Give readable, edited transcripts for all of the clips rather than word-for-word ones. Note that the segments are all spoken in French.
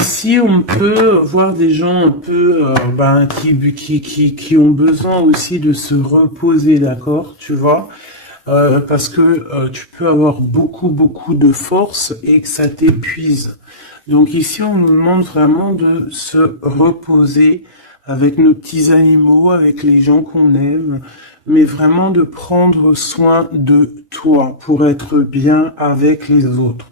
Ici, on peut voir des gens un peu qui ont besoin aussi de se reposer, d'accord, tu vois, parce que tu peux avoir beaucoup de force et que ça t'épuise. Donc ici, on nous demande vraiment de se reposer avec nos petits animaux, avec les gens qu'on aime, mais vraiment de prendre soin de toi pour être bien avec les autres.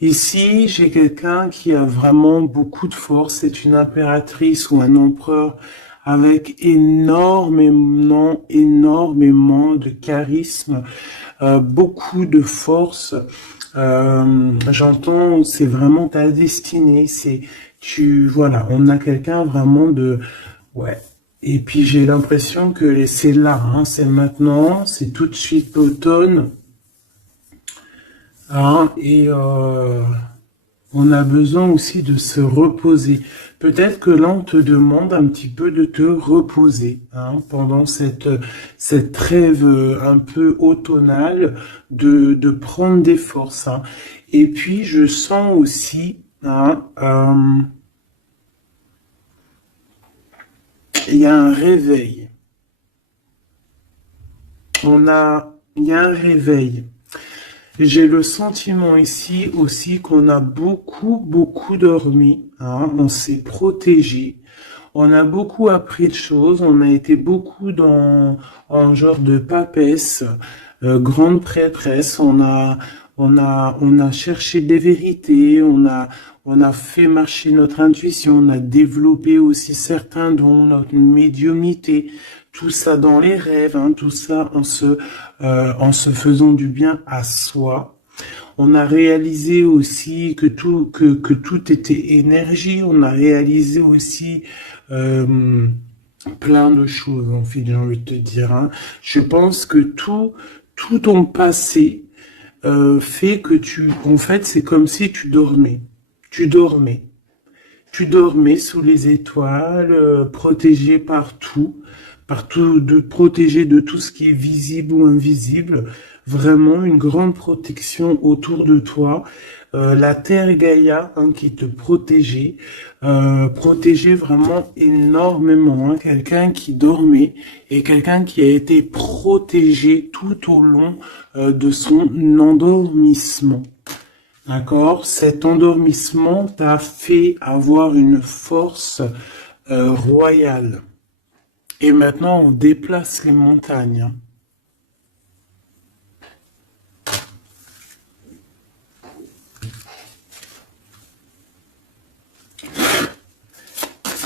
Ici, j'ai quelqu'un qui a vraiment beaucoup de force. C'est une impératrice ou un empereur avec énormément de charisme, beaucoup de force. J'entends, c'est vraiment ta destinée. Voilà, on a quelqu'un vraiment ouais. Et puis j'ai l'impression que c'est là, hein, c'est maintenant, c'est tout de suite l'automne. Hein, et on a besoin aussi de se reposer. Peut-être que là, on te demande un petit peu de te reposer, hein, pendant cette trêve un peu automnale, de prendre des forces. Hein. Et puis, je sens aussi, hein, il y a un réveil. Il y a un réveil. J'ai le sentiment ici aussi qu'on a beaucoup dormi, hein, on s'est protégé, on a beaucoup appris de choses, on a été beaucoup dans un genre de papesse, grande prêtresse, on a cherché des vérités, on a fait marcher notre intuition, on a développé aussi certains dons, notre médiumnité, tout ça dans les rêves, hein, tout ça en se faisant du bien à soi. On a réalisé aussi que tout était énergie. On a réalisé aussi euh, plein de choses, en fait, j'ai envie de te dire. Hein. Je pense que tout ton passé fait que en fait, c'est comme si tu dormais. Tu dormais. Tu dormais sous les étoiles, protégé partout, protégé de tout ce qui est visible ou invisible. Vraiment une grande protection autour de toi. La Terre Gaïa, hein, qui te protégeait, protégeait vraiment énormément. Hein, quelqu'un qui dormait et quelqu'un qui a été protégé tout au long de son endormissement. D'accord? Cet endormissement t'a fait avoir une force royale. Et maintenant, on déplace les montagnes.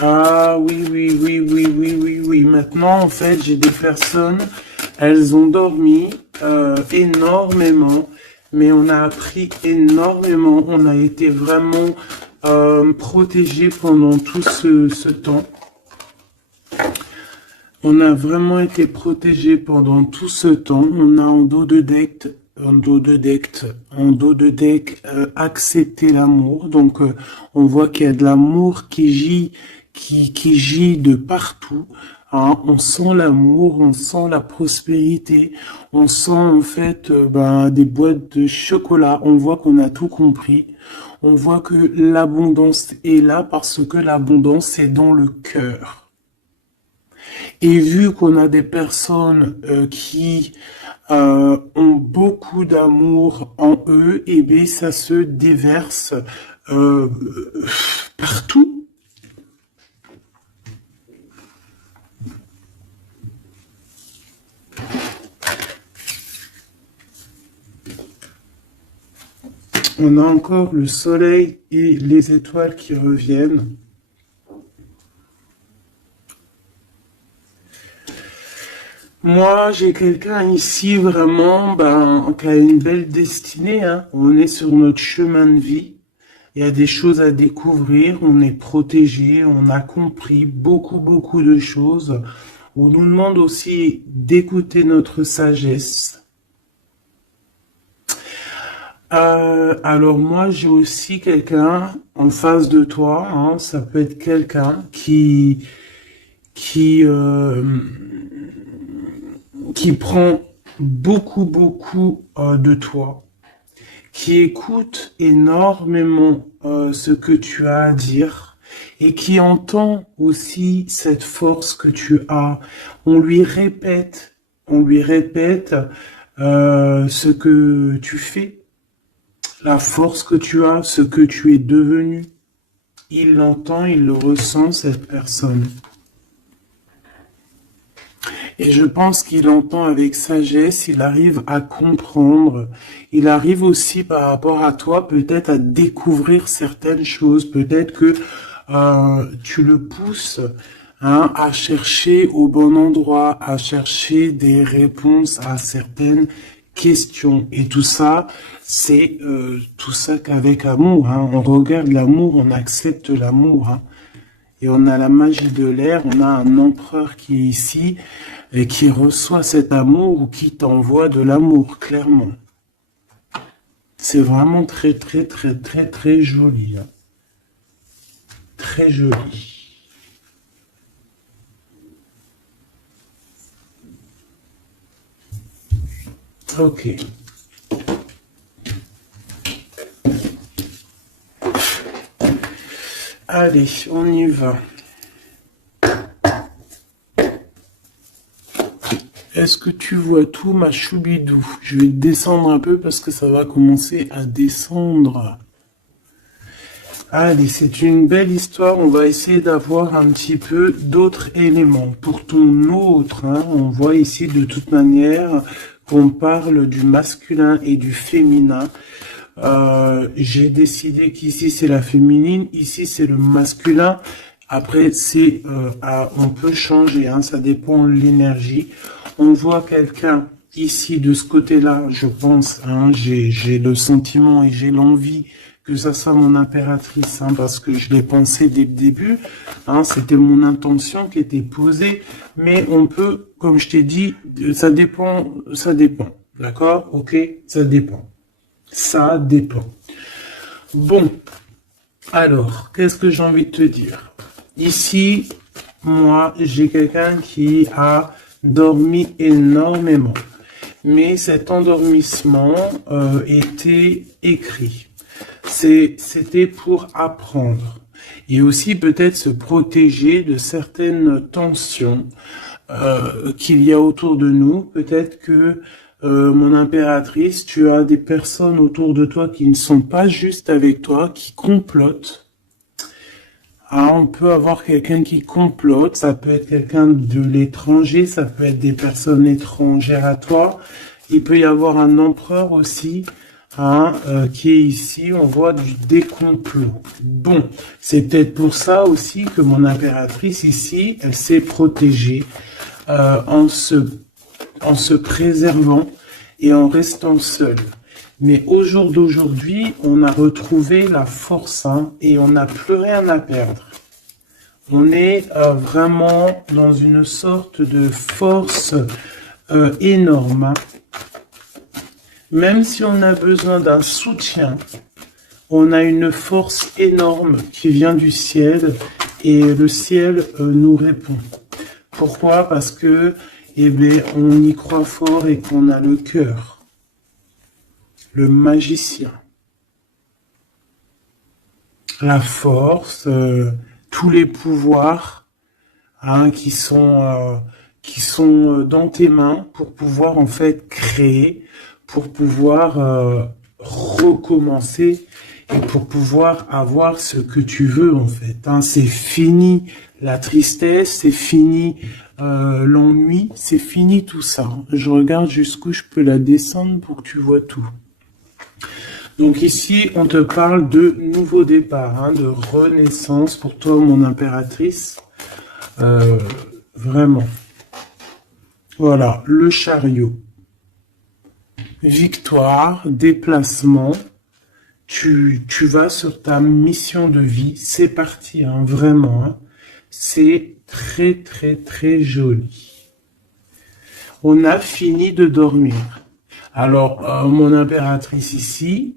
Ah oui. Maintenant, en fait, j'ai des personnes, elles ont dormi énormément, mais on a appris énormément. On a été vraiment protégés pendant tout ce temps. On a vraiment été protégés pendant tout ce temps. On a en dos de deck accepté l'amour. Donc on voit qu'il y a de l'amour qui gît de partout. Hein. On sent l'amour, on sent la prospérité, on sent en fait des boîtes de chocolat. On voit qu'on a tout compris. On voit que l'abondance est là parce que l'abondance est dans le cœur. Et vu qu'on a des personnes qui ont beaucoup d'amour en eux, et bien ça se déverse euh, partout. On a encore le soleil et les étoiles qui reviennent. Moi, j'ai quelqu'un ici vraiment qui a une belle destinée. Hein. On est sur notre chemin de vie. Il y a des choses à découvrir. On est protégé. On a compris beaucoup de choses. On nous demande aussi d'écouter notre sagesse. Alors moi, j'ai aussi quelqu'un en face de toi. Hein. Ça peut être quelqu'un qui qui prend beaucoup de toi, qui écoute énormément ce que tu as à dire et qui entend aussi cette force que tu as. On lui répète ce que tu fais, la force que tu as, ce que tu es devenu. Il l'entend, il le ressent, cette personne. Et je pense qu'il entend avec sagesse, il arrive à comprendre, il arrive aussi par rapport à toi peut-être à découvrir certaines choses, peut-être que tu le pousses à chercher au bon endroit, à chercher des réponses à certaines questions. Et tout ça, c'est tout ça qu'avec amour. On regarde l'amour, on accepte l'amour. Et on a la magie de l'air, on a un empereur qui est ici et qui reçoit cet amour ou qui t'envoie de l'amour, clairement. C'est vraiment très, très, très, très, très joli. Très joli. Ok. Allez, on y va. Est-ce que tu vois tout, ma choubidou? Je vais descendre un peu parce que ça va commencer à descendre. Allez, c'est une belle histoire. On va essayer d'avoir un petit peu d'autres éléments. Pour ton autre, on voit ici de toute manière qu'on parle du masculin et du féminin. J'ai décidé qu'ici c'est la féminine, ici c'est le masculin. Après, c'est on peut changer, ça dépend de l'énergie. On voit quelqu'un ici de ce côté-là, je pense, j'ai le sentiment et j'ai l'envie que ça soit mon impératrice, parce que je l'ai pensé dès le début, c'était mon intention qui était posée, mais on peut, comme je t'ai dit, ça dépend, d'accord? Ok, ça dépend. Ça dépend. Bon, alors, qu'est-ce que j'ai envie de te dire? Ici, moi, j'ai quelqu'un qui a dormi énormément. Mais cet endormissement était écrit. C'était pour apprendre. Et aussi peut-être se protéger de certaines tensions qu'il y a autour de nous. Peut-être que mon impératrice, tu as des personnes autour de toi qui ne sont pas juste avec toi, qui complotent. On peut avoir quelqu'un qui complote, ça peut être quelqu'un de l'étranger, ça peut être des personnes étrangères à toi. Il peut y avoir un empereur aussi, qui est ici, on voit du décomplot. Bon, c'est peut-être pour ça aussi que mon impératrice ici, elle s'est protégée en se préservant et en restant seule. Mais au jour d'aujourd'hui, on a retrouvé la force et on n'a plus rien à perdre. On est vraiment dans une sorte de force énorme. Même si on a besoin d'un soutien, on a une force énorme qui vient du ciel et le ciel nous répond. Pourquoi? Parce que on y croit fort et qu'on a le cœur. Le magicien, la force, tous les pouvoirs qui sont dans tes mains pour pouvoir en fait créer, pour pouvoir recommencer et pour pouvoir avoir ce que tu veux en fait. C'est fini la tristesse, c'est fini l'ennui, c'est fini tout ça. Je regarde jusqu'où je peux la descendre pour que tu vois tout. Donc ici, on te parle de nouveau départ, de renaissance pour toi, mon impératrice. Vraiment. Voilà, le chariot. Victoire, déplacement. Tu vas sur ta mission de vie. C'est parti, vraiment. C'est très, très, très joli. On a fini de dormir. Alors, mon impératrice ici,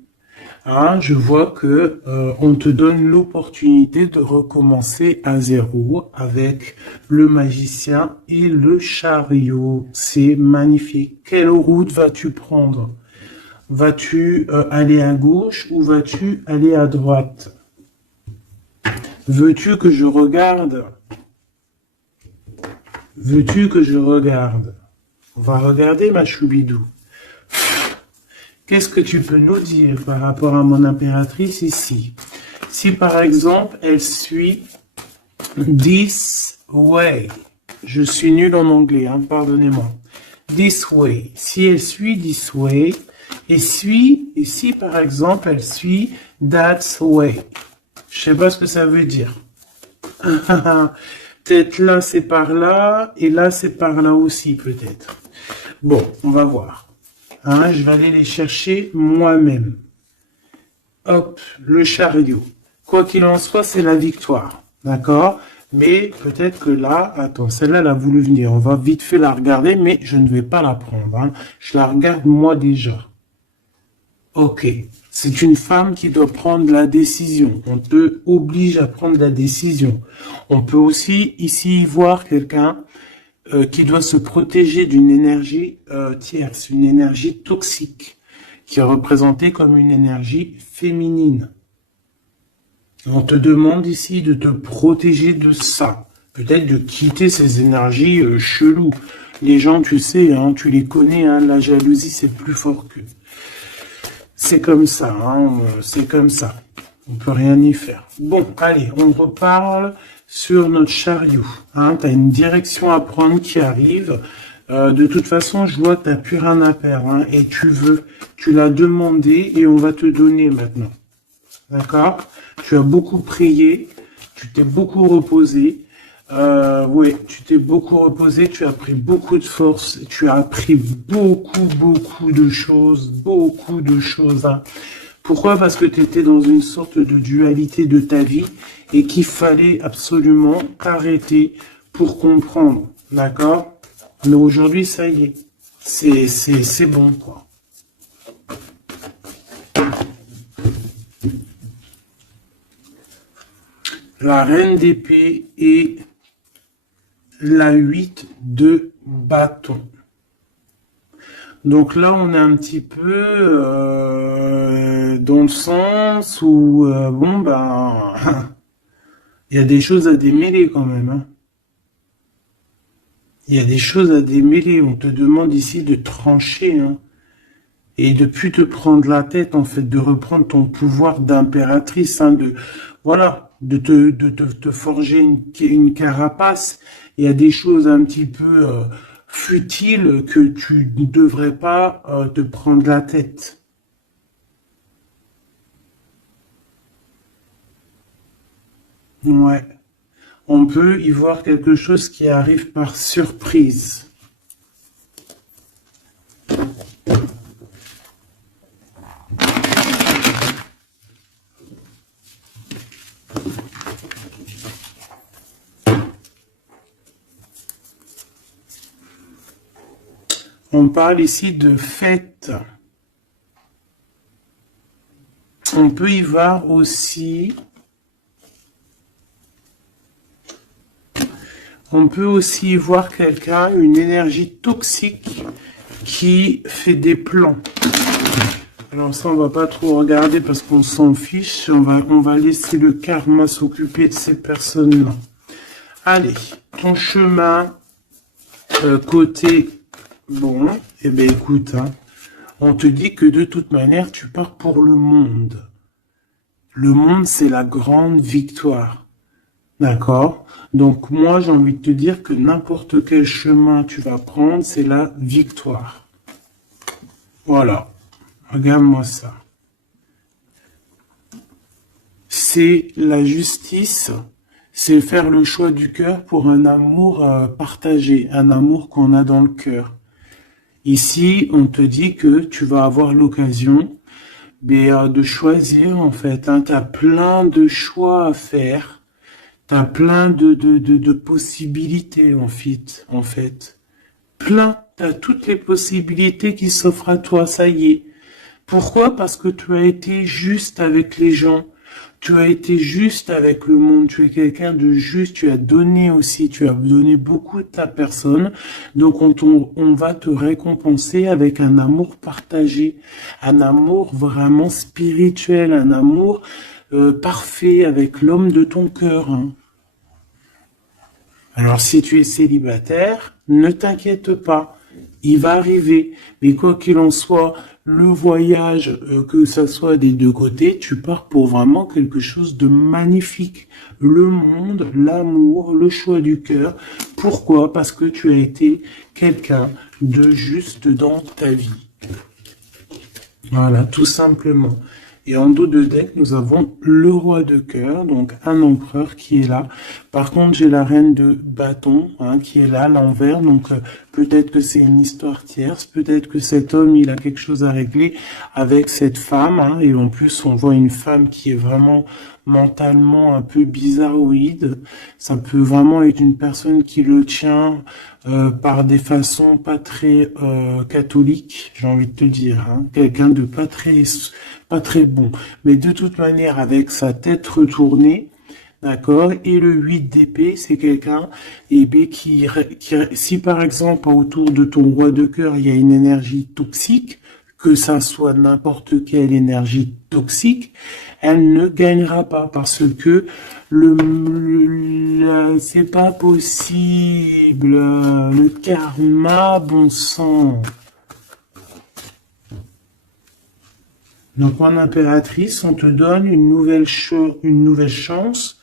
je vois que on te donne l'opportunité de recommencer à zéro avec le magicien et le chariot. C'est magnifique. Quelle route vas-tu prendre? Vas-tu aller à gauche ou vas-tu aller à droite? Veux-tu que je regarde? Veux-tu que je regarde? On va regarder, ma choubidou. Qu'est-ce que tu peux nous dire par rapport à mon impératrice ici? Si par exemple, elle suit this way. Je suis nul en anglais, hein, pardonnez-moi. This way. Si elle suit this way, et si par exemple, elle suit that way. Je sais pas ce que ça veut dire. Peut-être là, c'est par là, et là, c'est par là aussi, peut-être. Bon, on va voir. Hein, je vais aller les chercher moi-même. Hop, le chariot. Quoi qu'il en soit, c'est la victoire. D'accord? Mais peut-être que là, attends, celle-là, elle a voulu venir. On va vite fait la regarder, mais je ne vais pas la prendre. Hein. Je la regarde moi déjà. Ok. C'est une femme qui doit prendre la décision. On te oblige à prendre la décision. On peut aussi ici voir quelqu'un qui doit se protéger d'une énergie tierce, une énergie toxique, qui est représentée comme une énergie féminine. On te demande ici de te protéger de ça. Peut-être de quitter ces énergies cheloues. Les gens, tu sais, hein, tu les connais, hein, la jalousie, c'est plus fort qu'eux. C'est comme ça, hein, c'est comme ça. On peut rien y faire. Bon, allez, on reparle sur notre chariot. Hein, tu as une direction à prendre qui arrive. De toute façon, je vois que tu n'as plus rien à perdre. Hein, et tu l'as demandé et on va te donner maintenant. D'accord? Tu as beaucoup prié, tu t'es beaucoup reposé. Ouais, tu t'es beaucoup reposé, tu as pris beaucoup de force, tu as appris beaucoup de choses, hein. Pourquoi? Parce que tu étais dans une sorte de dualité de ta vie et qu'il fallait absolument t'arrêter pour comprendre, d'accord? Mais aujourd'hui, ça y est, c'est bon, quoi. La reine d'épée et la 8 de bâton. Donc là, on est un petit peu dans le sens où, bon, ben, il y a des choses à démêler quand même. Hein. Il y a des choses à démêler. On te demande ici de trancher, hein, et de plus te prendre la tête, en fait, de reprendre ton pouvoir d'impératrice, hein, voilà, de te forger une carapace. Il y a des choses un petit peu futiles que tu ne devrais pas te prendre la tête. Ouais. On peut y voir quelque chose qui arrive par surprise. On parle ici de fête. On peut y voir aussi... On peut aussi y voir quelqu'un, une énergie toxique qui fait des plans. Alors ça, on va pas trop regarder parce qu'on s'en fiche. On va laisser le karma s'occuper de ces personnes-là. Allez, ton chemin côté... Bon, eh bien écoute, hein, on te dit que de toute manière, tu pars pour le monde. Le monde, c'est la grande victoire. D'accord? Donc moi, j'ai envie de te dire que n'importe quel chemin tu vas prendre, c'est la victoire. Voilà. Regarde-moi ça. C'est la justice, c'est faire le choix du cœur pour un amour partagé, un amour qu'on a dans le cœur. Ici, on te dit que tu vas avoir l'occasion de choisir, en fait. Hein, tu as plein de choix à faire. Tu as plein de possibilités, en fait. Plein. Tu as toutes les possibilités qui s'offrent à toi, ça y est. Pourquoi? Parce que tu as été juste avec les gens. Tu as été juste avec le monde, tu es quelqu'un de juste, tu as donné aussi, tu as donné beaucoup de ta personne. Donc on va te récompenser avec un amour partagé, un amour vraiment spirituel, un amour parfait avec l'homme de ton cœur, hein. Alors si tu es célibataire, ne t'inquiète pas, il va arriver. Mais quoi qu'il en soit, le voyage, que ça soit des deux côtés, tu pars pour vraiment quelque chose de magnifique. Le monde, l'amour, le choix du cœur. Pourquoi? Parce que tu as été quelqu'un de juste dans ta vie. Voilà, tout simplement. Et en dos de deck, nous avons le roi de cœur, donc un empereur qui est là. Par contre, j'ai la reine de bâton, hein, qui est là, à l'envers. Donc, peut-être que c'est une histoire tierce. Peut-être que cet homme, il a quelque chose à régler avec cette femme, hein. Et en plus, on voit une femme qui est vraiment mentalement un peu bizarroïde. Ça peut vraiment être une personne qui le tient par des façons pas très catholiques, j'ai envie de te dire, hein. Quelqu'un de pas très bon. Mais de toute manière, avec sa tête retournée, d'accord, et le 8 d'épée, c'est quelqu'un, eh bien, si par exemple, autour de ton roi de cœur, il y a une énergie toxique, que ça soit n'importe quelle énergie toxique, elle ne gagnera pas parce que c'est pas possible. Le karma, bon sang. Donc en impératrice, on te donne une nouvelle chance.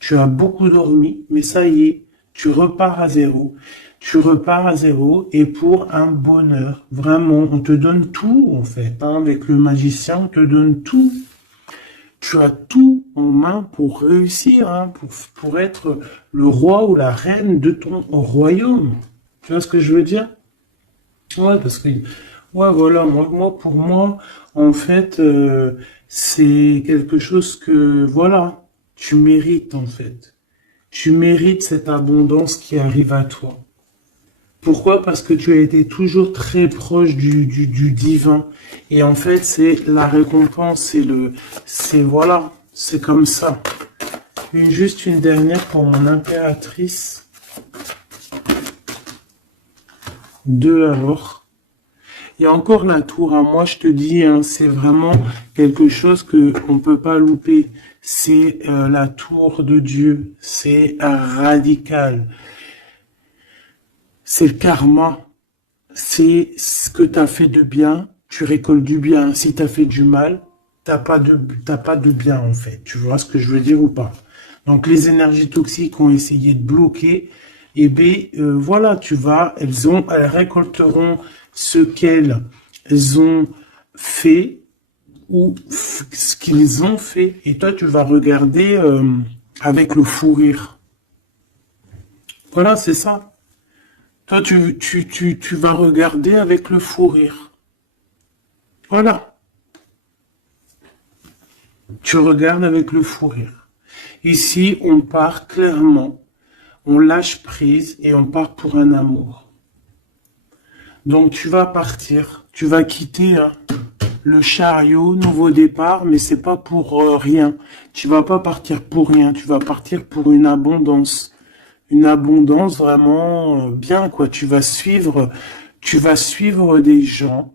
Tu as beaucoup dormi, mais ça y est, tu repars à zéro. Tu repars à zéro et pour un bonheur. Vraiment, on te donne tout en fait, hein. Avec le magicien, on te donne tout. Tu as tout en main pour réussir, hein, pour être le roi ou la reine de ton royaume. Tu vois ce que je veux dire? Ouais, parce que, ouais, voilà, pour moi, en fait, c'est quelque chose que, voilà, tu mérites, en fait. Tu mérites cette abondance qui arrive à toi. Pourquoi? Parce que tu as été toujours très proche du divin. Et en fait, c'est la récompense, voilà, c'est comme ça. Juste une dernière pour mon impératrice. Deux alors. Il y a encore la tour, hein. Moi je te dis, hein, c'est vraiment quelque chose que on peut pas louper. C'est la tour de Dieu. C'est radical. C'est le karma. C'est ce que tu as fait de bien, tu récoltes du bien. Si tu as fait du mal, t'as pas de bien en fait. Tu vois ce que je veux dire ou pas? Donc les énergies toxiques ont essayé de bloquer. Et bien voilà, elles récolteront ce qu'elles ont fait ou ce qu'ils ont fait. Et toi, tu vas regarder avec le fou rire. Voilà, c'est ça. Toi, tu vas regarder avec le fou rire. Voilà. Tu regardes avec le fou rire. Ici, on part clairement, on lâche prise et on part pour un amour. Donc, tu vas partir, tu vas quitter, hein, le chariot, nouveau départ, mais c'est pas pour rien. Tu vas pas partir pour rien, tu vas partir pour une abondance. Une abondance vraiment bien, quoi. Tu vas suivre des gens.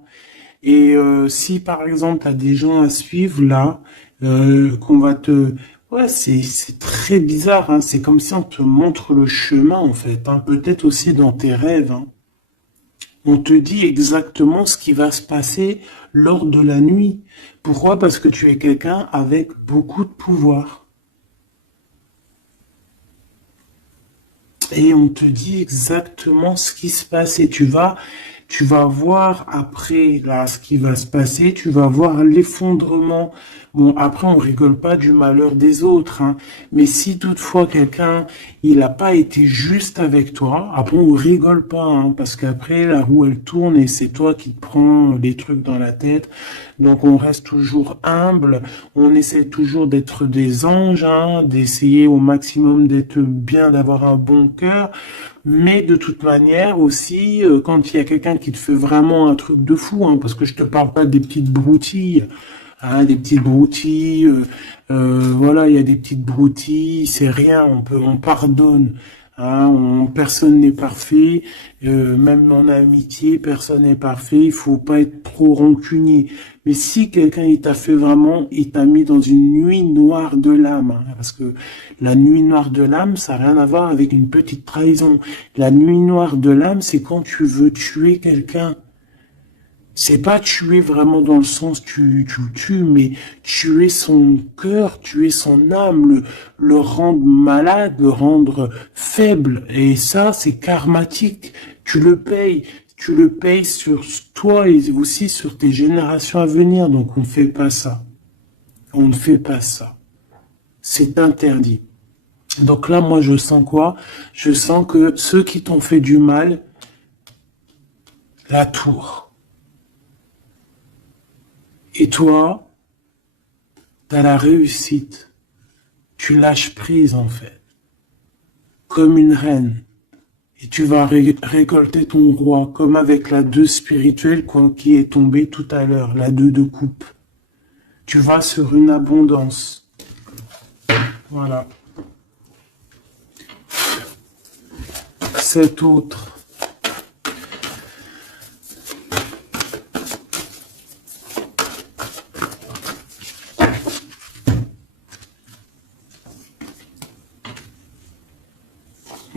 Et si par exemple tu as des gens à suivre là, qu'on va te... Ouais, c'est très bizarre, hein. C'est comme si on te montre le chemin en fait, hein. Peut-être aussi dans tes rêves, hein. On te dit exactement ce qui va se passer lors de la nuit. Pourquoi? Parce que tu es quelqu'un avec beaucoup de pouvoir. Et on te dit exactement ce qui se passe et tu vas voir après là ce qui va se passer, tu vas voir l'effondrement. Bon, après on rigole pas du malheur des autres, hein, mais si toutefois quelqu'un il n'a pas été juste avec toi, après on rigole pas, hein, parce qu'après la roue elle tourne et c'est toi qui te prends les trucs dans la tête. Donc on reste toujours humble, on essaie toujours d'être des anges, hein, d'essayer au maximum d'être bien, d'avoir un bon cœur. Mais de toute manière aussi, quand il y a quelqu'un qui te fait vraiment un truc de fou, hein, parce que je te parle pas des petites broutilles, hein, des petites broutilles, voilà, il y a des petites broutilles, c'est rien, on pardonne. Hein, personne n'est parfait, même en amitié, personne n'est parfait. Il faut pas être trop rancunier. Mais si quelqu'un il t'a fait vraiment, il t'a mis dans une nuit noire de l'âme, hein, parce que la nuit noire de l'âme, ça n'a rien à voir avec une petite trahison. La nuit noire de l'âme, c'est quand tu veux tuer quelqu'un. C'est pas tuer vraiment dans le sens tu le tues, mais tuer son cœur, tuer son âme, le rendre malade, le rendre faible. Et ça, c'est karmatique. Tu le payes. Tu le payes sur toi et aussi sur tes générations à venir. Donc on ne fait pas ça. On ne fait pas ça. C'est interdit. Donc là, moi, je sens quoi? Je sens que ceux qui t'ont fait du mal, la tour. Et toi, t'as la réussite. Tu lâches prise, en fait. Comme une reine. Et tu vas récolter ton roi, comme avec la 2 spirituelle qui est tombée tout à l'heure, la 2 de coupe. Tu vas sur une abondance. Voilà. Cet autre.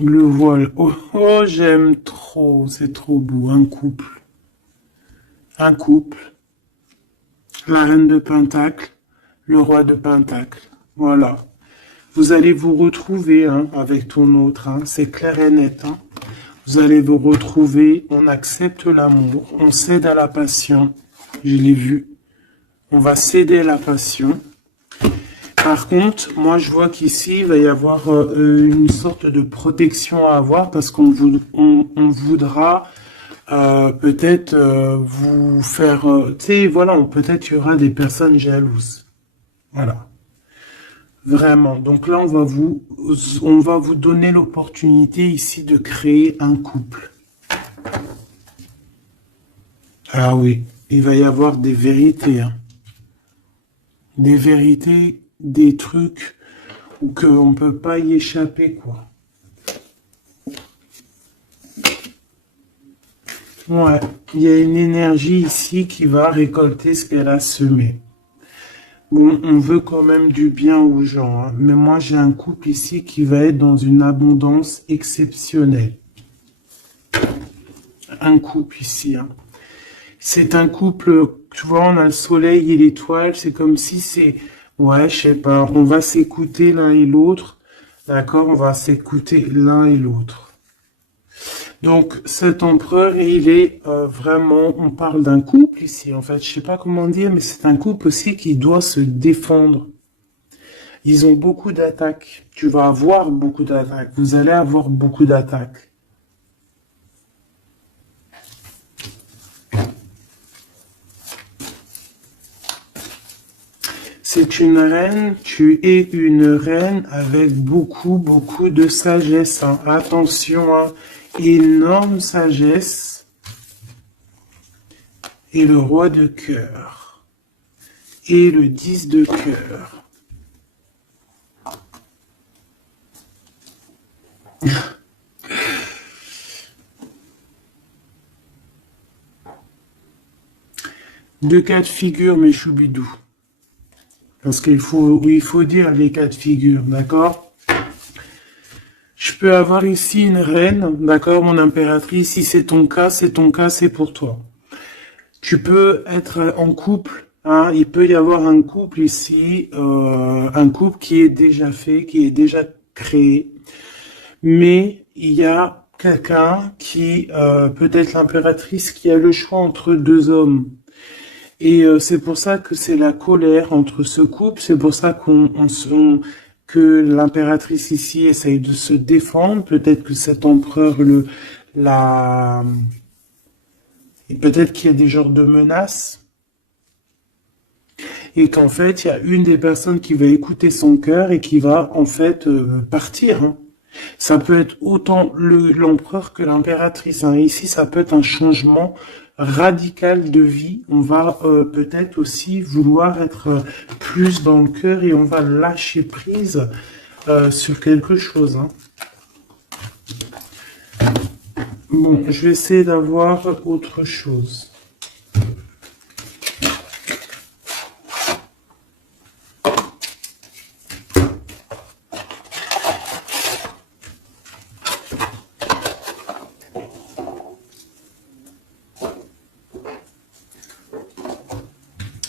Le voile. Oh, oh, j'aime trop. C'est trop beau. Un couple. Un couple. La reine de Pentacle. Le roi de Pentacle. Voilà. Vous allez vous retrouver hein, avec ton autre. Hein. C'est clair et net. Hein. Vous allez vous retrouver. On accepte l'amour. On cède à la passion. Je l'ai vu. On va céder à la passion. Par contre, moi je vois qu'ici, il va y avoir une sorte de protection à avoir parce on voudra peut-être vous faire... tu sais, voilà, peut-être il y aura des personnes jalouses. Voilà. Vraiment. Donc là, on va vous donner l'opportunité ici de créer un couple. Ah oui, il va y avoir des vérités. Hein. Des vérités, des trucs où qu'on ne peut pas y échapper, quoi. Ouais, il y a une énergie ici qui va récolter ce qu'elle a semé. Bon, on veut quand même du bien aux gens, hein, mais moi j'ai un couple ici qui va être dans une abondance exceptionnelle. Un couple ici, hein. C'est un couple, tu vois, on a le soleil et l'étoile, c'est comme si c'est, ouais, je sais pas, on va s'écouter l'un et l'autre, d'accord, on va s'écouter l'un et l'autre. Donc, cet empereur, il est vraiment, on parle d'un couple ici, en fait, je sais pas comment dire, mais c'est un couple aussi qui doit se défendre. Ils ont beaucoup d'attaques, tu vas avoir beaucoup d'attaques, vous allez avoir beaucoup d'attaques. C'est une reine, tu es une reine avec beaucoup, beaucoup de sagesse. Hein. Attention, hein. Énorme sagesse. Et le roi de cœur. Et le 10 de cœur. Deux cas de figure, mes choubidous. Parce qu'il faut dire les cas de figure, d'accord? Je peux avoir ici une reine, d'accord, mon impératrice, si c'est ton cas, c'est pour toi. Tu peux être en couple, hein, il peut y avoir un couple ici, un couple qui est déjà fait, qui est déjà créé, mais il y a quelqu'un qui, peut-être l'impératrice, qui a le choix entre deux hommes. Et c'est pour ça que c'est la colère entre ce couple, c'est pour ça que l'impératrice ici essaye de se défendre, peut-être que cet empereur peut-être qu'il y a des genres de menaces, et qu'en fait, il y a une des personnes qui va écouter son cœur et qui va en fait partir. Hein. Ça peut être autant l'empereur que l'impératrice. Hein. Ici, ça peut être un changement radical de vie. On va peut-être aussi vouloir être plus dans le cœur et on va lâcher prise sur quelque chose. Hein. Bon, je vais essayer d'avoir autre chose.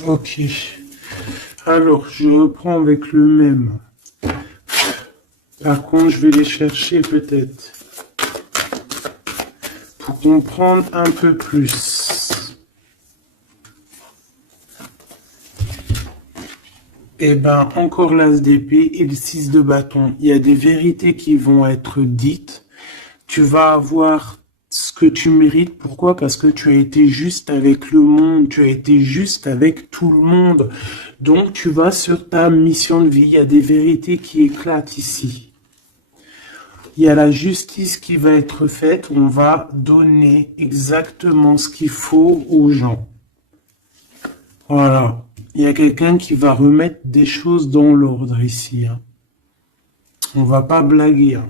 Ok. Alors, je reprends avec le même. Par contre, je vais les chercher peut-être. Pour comprendre un peu plus. Eh ben, encore l'as d'épée et le 6 de bâton. Il y a des vérités qui vont être dites. Tu vas avoir ce que tu mérites. Pourquoi? Parce que tu as été juste avec le monde. Tu as été juste avec tout le monde. Donc, tu vas sur ta mission de vie. Il y a des vérités qui éclatent ici. Il y a la justice qui va être faite. On va donner exactement ce qu'il faut aux gens. Voilà. Il y a quelqu'un qui va remettre des choses dans l'ordre ici. Hein. On va pas blaguer. Hein.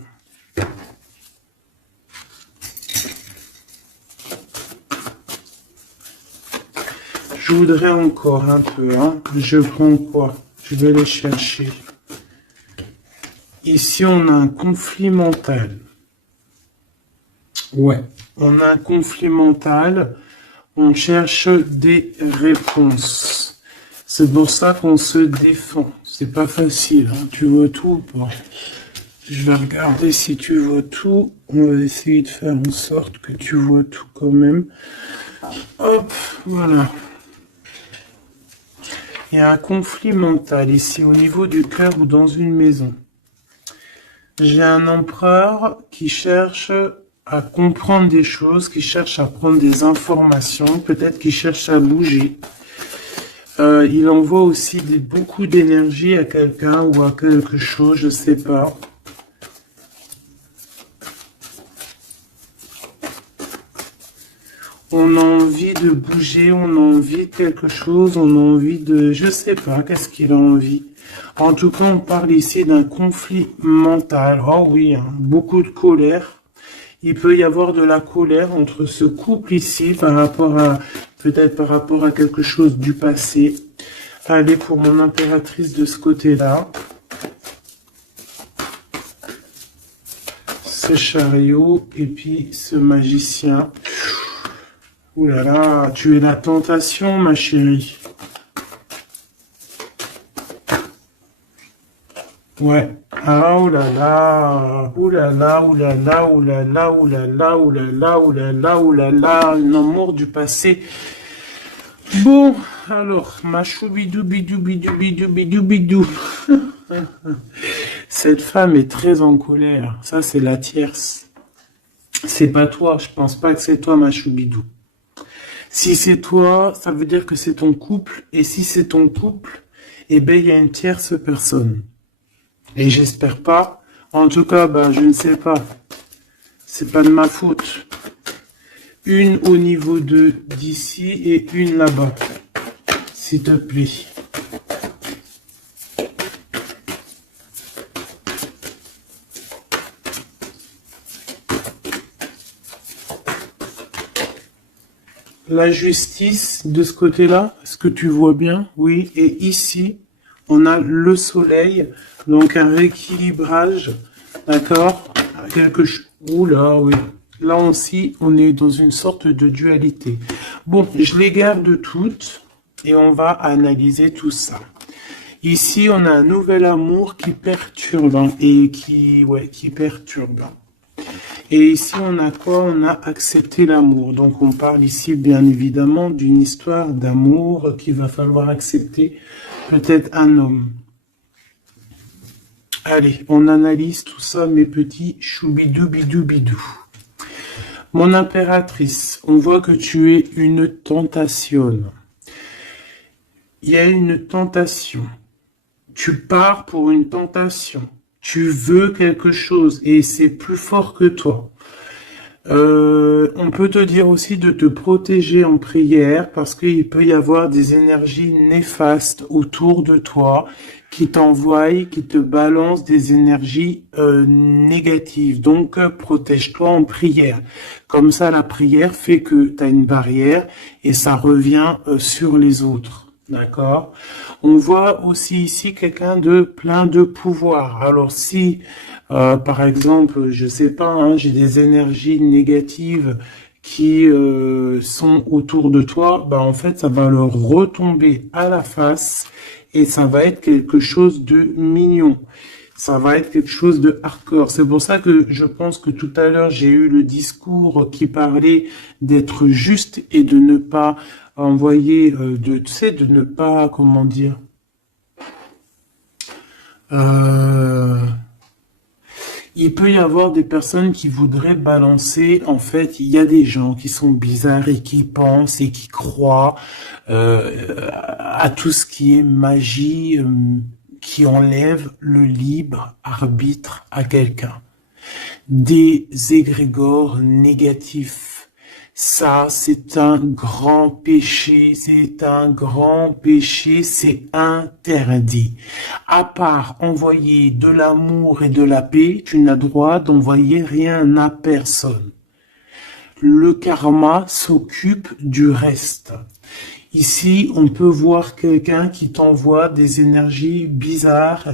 Je voudrais encore un peu. Hein. Je prends quoi? Je vais les chercher. Ici, on a un conflit mental. Ouais, on a un conflit mental. On cherche des réponses. C'est pour ça qu'on se défend. C'est pas facile. Hein. Tu vois tout ou pas? Je vais regarder si tu vois tout. On va essayer de faire en sorte que tu vois tout quand même. Hop, voilà. Il y a un conflit mental ici au niveau du cœur ou dans une maison. J'ai un empereur qui cherche à comprendre des choses, qui cherche à prendre des informations, peut-être qu'il cherche à bouger. Il envoie aussi beaucoup d'énergie à quelqu'un ou à quelque chose, je sais pas. On a envie de bouger, on a envie de quelque chose, on a envie de... Je sais pas, qu'est-ce qu'il a envie. En tout cas, on parle ici d'un conflit mental. Oh oui, hein, beaucoup de colère. Il peut y avoir de la colère entre ce couple ici par rapport à... Peut-être par rapport à quelque chose du passé. Allez, pour mon impératrice de ce côté-là. Ce chariot et puis ce magicien. Ouh là là, tu es la tentation, ma chérie. Ouais. Ah, oh là là, oh là là, oh là là, oh là là, oh là là, oh là là, oh là là, oh là là, un amour du passé. Bon, alors, ma choubidou, bidou, bidou, bidou, bidou, bidou. Cette femme est très en colère. Ça, c'est la tierce. C'est pas toi, je pense pas que c'est toi, ma choubidou. Si c'est toi, ça veut dire que c'est ton couple. Et si c'est ton couple, eh ben, il y a une tierce personne. Et j'espère pas. En tout cas, ben, je ne sais pas. C'est pas de ma faute. Une au niveau d'ici et une là-bas. S'il te plaît. La justice de ce côté-là, est-ce que tu vois bien? Oui, et ici, on a le soleil, donc un rééquilibrage, d'accord? Quelque chose. Oula, oui. Là aussi, on est dans une sorte de dualité. Bon, je les garde toutes et on va analyser tout ça. Ici, on a un nouvel amour qui perturbe et qui perturbe. Et ici, on a quoi? On a accepté l'amour. Donc, on parle ici, bien évidemment, d'une histoire d'amour qu'il va falloir accepter. Peut-être un homme. Allez, on analyse tout ça, mes petits choubidou bidou bidou. Mon impératrice, on voit que tu es une tentation. Il y a une tentation. Tu pars pour une tentation. Tu veux quelque chose et c'est plus fort que toi. On peut te dire aussi de te protéger en prière parce qu'il peut y avoir des énergies néfastes autour de toi qui t'envoient, qui te balancent des énergies négatives. Donc, protège-toi en prière. Comme ça, la prière fait que tu as une barrière et ça revient sur les autres. D'accord? On voit aussi ici quelqu'un de plein de pouvoir. Alors si, par exemple, je sais pas, hein, j'ai des énergies négatives qui sont autour de toi, bah en fait, ça va leur retomber à la face et ça va être quelque chose de mignon. Ça va être quelque chose de hardcore. C'est pour ça que je pense que tout à l'heure, j'ai eu le discours qui parlait d'être juste et de ne pas envoyer, tu sais, de ne pas, comment dire, euh, il peut y avoir des personnes qui voudraient balancer, en fait, il y a des gens qui sont bizarres et qui pensent et qui croient à tout ce qui est magie, qui enlève le libre arbitre à quelqu'un. Des égrégores négatifs. Ça, c'est un grand péché, c'est un grand péché, c'est interdit. À part envoyer de l'amour et de la paix, tu n'as droit d'envoyer rien à personne. Le karma s'occupe du reste. Ici, on peut voir quelqu'un qui t'envoie des énergies bizarres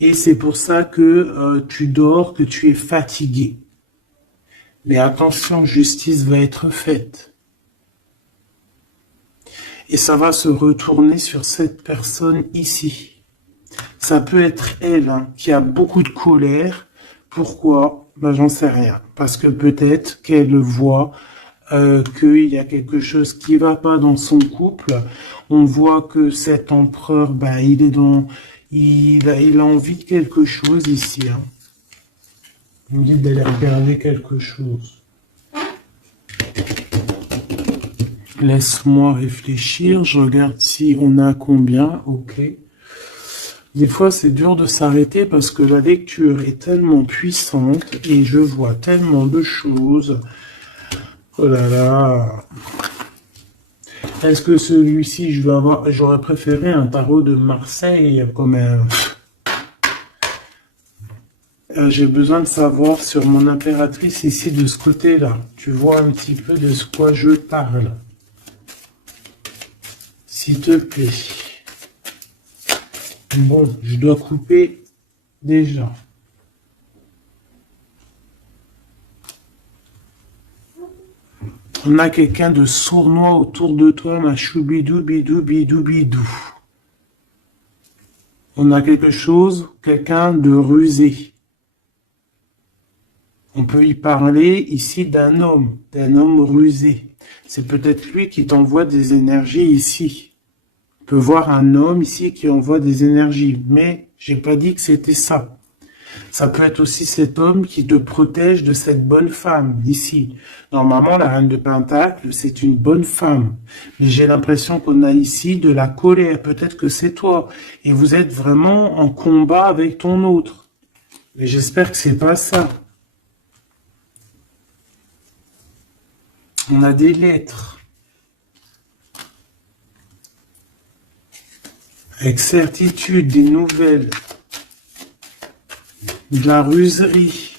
et c'est pour ça que tu dors, que tu es fatigué. Mais attention, justice va être faite. Et ça va se retourner sur cette personne ici. Ça peut être elle hein, qui a beaucoup de colère. Pourquoi? Ben, j'en sais rien. Parce que peut-être qu'elle voit qu'il y a quelque chose qui va pas dans son couple. On voit que cet empereur, ben, il est dans, il a envie de quelque chose ici. Hein. Il me dit d'aller regarder quelque chose. Laisse-moi réfléchir. Je regarde si on a combien. Ok. Des fois, c'est dur de s'arrêter parce que la lecture est tellement puissante et je vois tellement de choses. Oh là là. Est-ce que celui-ci, j'aurais préféré un tarot de Marseille comme un... J'ai besoin de savoir sur mon impératrice ici de ce côté-là. Tu vois un petit peu de ce quoi je parle. S'il te plaît. Bon, je dois couper déjà. On a quelqu'un de sournois autour de toi, ma choubidou, bidou, bidou, bidou. On a quelque chose, quelqu'un de rusé. On peut y parler ici d'un homme rusé. C'est peut-être lui qui t'envoie des énergies ici. On peut voir un homme ici qui envoie des énergies, mais j'ai pas dit que c'était ça. Ça peut être aussi cet homme qui te protège de cette bonne femme, ici. Normalement, la reine de Pentacle, c'est une bonne femme. Mais j'ai l'impression qu'on a ici de la colère. Peut-être que c'est toi. Et vous êtes vraiment en combat avec ton autre. Mais j'espère que c'est pas ça. On a des lettres. Avec certitude, des nouvelles. De la ruserie.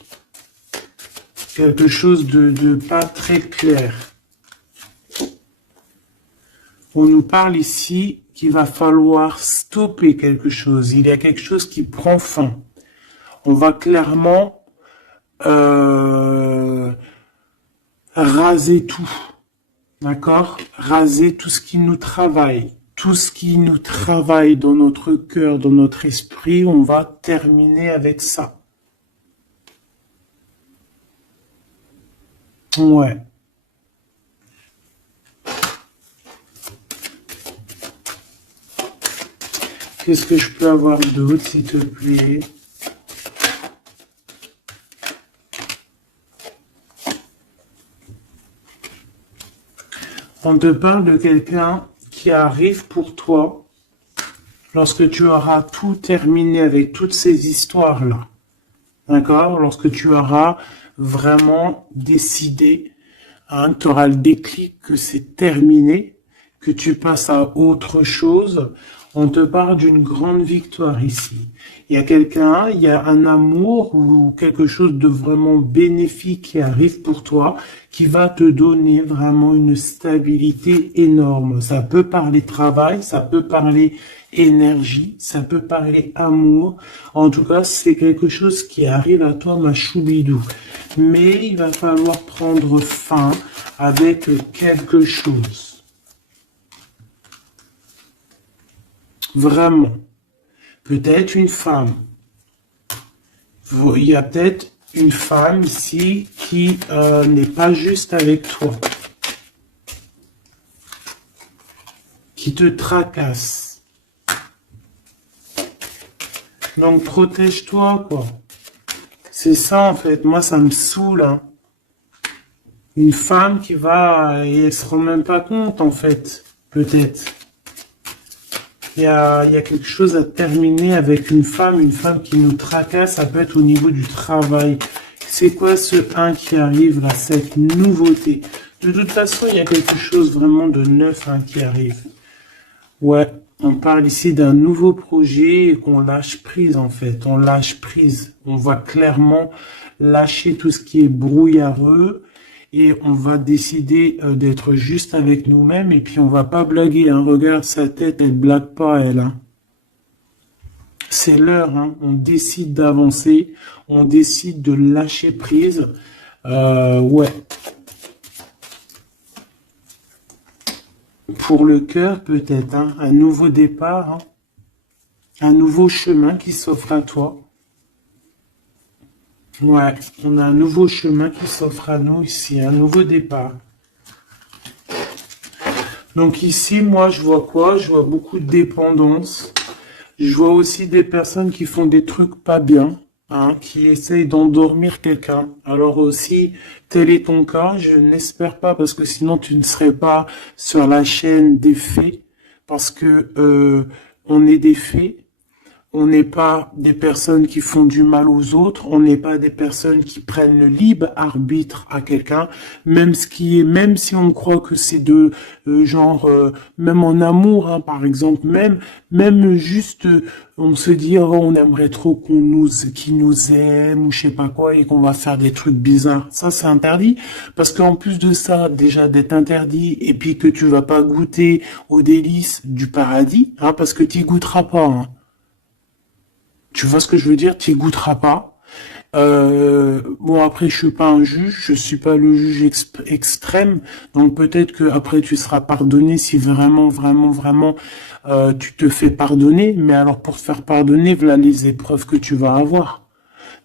Quelque chose de pas très clair. On nous parle ici qu'il va falloir stopper quelque chose. Il y a quelque chose qui prend fin. On va clairement raser tout. D'accord? Raser tout ce qui nous travaille. Tout ce qui nous travaille dans notre cœur, dans notre esprit, on va terminer avec ça. Ouais. Qu'est-ce que je peux avoir d'autre, s'il te plaît? On te parle de quelqu'un qui arrive pour toi lorsque tu auras tout terminé avec toutes ces histoires-là. D'accord? Lorsque tu auras vraiment décider, hein, tu auras le déclic que c'est terminé, que tu passes à autre chose. On te parle d'une grande victoire ici. Il y a quelqu'un, il y a un amour ou quelque chose de vraiment bénéfique qui arrive pour toi, qui va te donner vraiment une stabilité énorme. Ça peut parler travail, ça peut parler énergie, ça peut parler amour. En tout cas, c'est quelque chose qui arrive à toi, ma choubidou. Mais il va falloir prendre fin avec quelque chose. Vraiment. Peut-être une femme. Il y a peut-être une femme ici qui n'est pas juste avec toi. Qui te tracasse. Donc protège-toi, quoi. C'est ça, en fait. Moi, ça me saoule, hein. Une femme qui va... Et elle se rend même pas compte, en fait. Peut-être. Il y a quelque chose à terminer avec une femme qui nous tracasse, ça peut être au niveau du travail. C'est quoi ce 1 qui arrive là, cette nouveauté? De toute façon, il y a quelque chose vraiment de neuf, hein, qui arrive. Ouais, on parle ici d'un nouveau projet et qu'on lâche prise en fait. On lâche prise. On va clairement lâcher tout ce qui est brouillareux. Et on va décider d'être juste avec nous-mêmes. Et puis on va pas blaguer, hein. Regarde sa tête, elle blague pas, elle. Hein. C'est l'heure, hein. On décide d'avancer. On décide de lâcher prise. Ouais. Pour le cœur, peut-être, hein. Un nouveau départ. Hein. Un nouveau chemin qui s'offre à toi. Ouais, on a un nouveau chemin qui s'offre à nous ici, un nouveau départ. Donc ici, moi, je vois quoi? Je vois beaucoup de dépendance. Je vois aussi des personnes qui font des trucs pas bien, hein, qui essayent d'endormir quelqu'un. Alors aussi, tel est ton cas, je n'espère pas, parce que sinon tu ne serais pas sur la chaîne des faits, parce que on est des faits. On n'est pas des personnes qui font du mal aux autres, on n'est pas des personnes qui prennent le libre arbitre à quelqu'un, même si on croit que c'est de même en amour, hein, par exemple, même juste, on se dit, oh, on aimerait trop qu'il nous aime ou je sais pas quoi et qu'on va faire des trucs bizarres. Ça, c'est interdit parce qu'en plus de ça, déjà d'être interdit et puis que tu vas pas goûter aux délices du paradis, hein, parce que tu y goûteras pas, hein. Tu vois ce que je veux dire? Tu y goûteras pas. Bon, après, je suis pas un juge, je suis pas le juge extrême, donc peut-être que après tu seras pardonné si vraiment, tu te fais pardonner. Mais alors pour te faire pardonner, voilà les épreuves que tu vas avoir.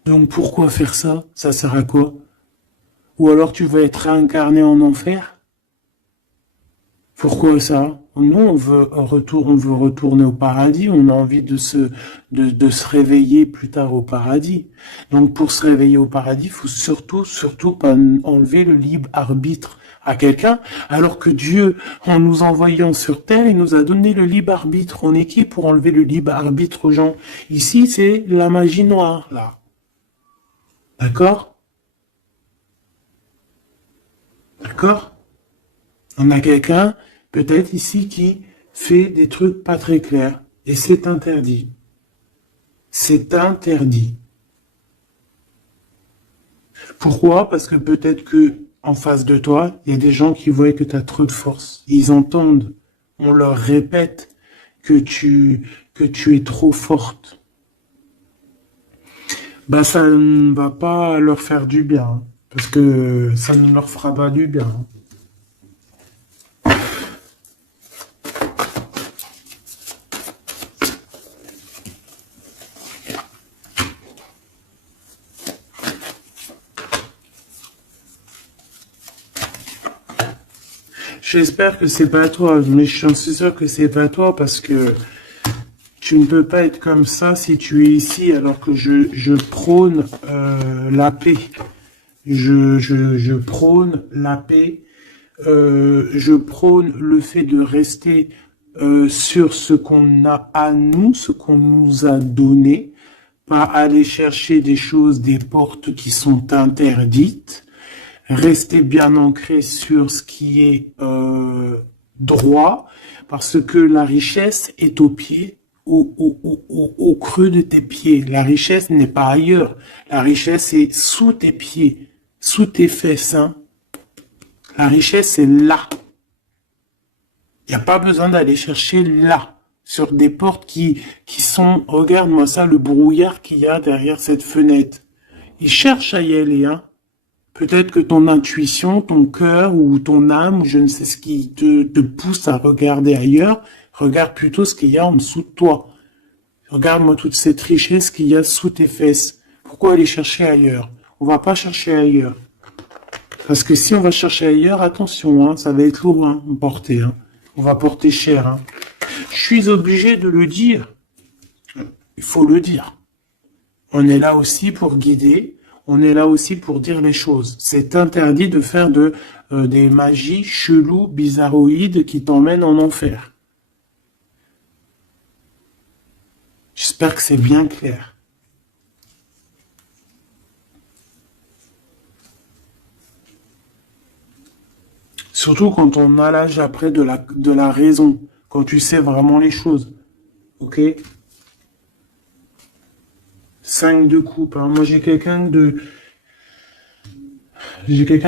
Donc pourquoi faire ça? Ça sert à quoi? Ou alors tu vas être réincarné en enfer? Pourquoi ça? Nous, on veut retourner au paradis, on a envie de se réveiller plus tard au paradis. Donc, pour se réveiller au paradis, il faut surtout pas enlever le libre arbitre à quelqu'un, alors que Dieu, en nous envoyant sur terre, il nous a donné le libre arbitre. On est qui pour enlever le libre arbitre aux gens? Ici, c'est la magie noire, là. D'accord? D'accord? On a quelqu'un, peut-être ici, qui fait des trucs pas très clairs. Et c'est interdit. C'est interdit. Pourquoi? Parce que peut-être que en face de toi, il y a des gens qui voient que tu as trop de force. Ils entendent, on leur répète que tu es trop forte. Bah, ça ne va pas leur faire du bien, hein, parce que ça ne leur fera pas du bien. Hein. J'espère que c'est pas toi, mais je suis sûr que c'est pas toi parce que tu ne peux pas être comme ça si tu es ici alors que je prône la paix. Je prône la paix. Je prône le fait de rester sur ce qu'on a à nous, ce qu'on nous a donné. pas aller chercher des choses, des portes qui sont interdites. Rester bien ancré sur ce qui est droit, parce que la richesse est au pied, au creux de tes pieds. La richesse n'est pas ailleurs. La richesse est sous tes pieds, sous tes fesses. Hein. La richesse est là. Il n'y a pas besoin d'aller chercher là, sur des portes qui sont... Regarde-moi ça, le brouillard qu'il y a derrière cette fenêtre. Il cherche à y aller, hein. Peut-être que ton intuition, ton cœur ou ton âme, ou je ne sais ce qui te pousse à regarder ailleurs, regarde plutôt ce qu'il y a en dessous de toi. Regarde-moi toute cette richesse qu'il y a sous tes fesses. Pourquoi aller chercher ailleurs? On va pas chercher ailleurs. Parce que si on va chercher ailleurs, attention, hein, ça va être lourd hein, à porter. Hein. On va porter cher. Hein. Je suis obligé de le dire. Il faut le dire. On est là aussi pour guider. On est là aussi pour dire les choses. C'est interdit de faire des magies cheloues, bizarroïdes qui t'emmènent en enfer. J'espère que c'est bien clair. Surtout quand on a l'âge après de la raison, quand tu sais vraiment les choses. Ok? 5 de coupe. Hein. Moi, j'ai quelqu'un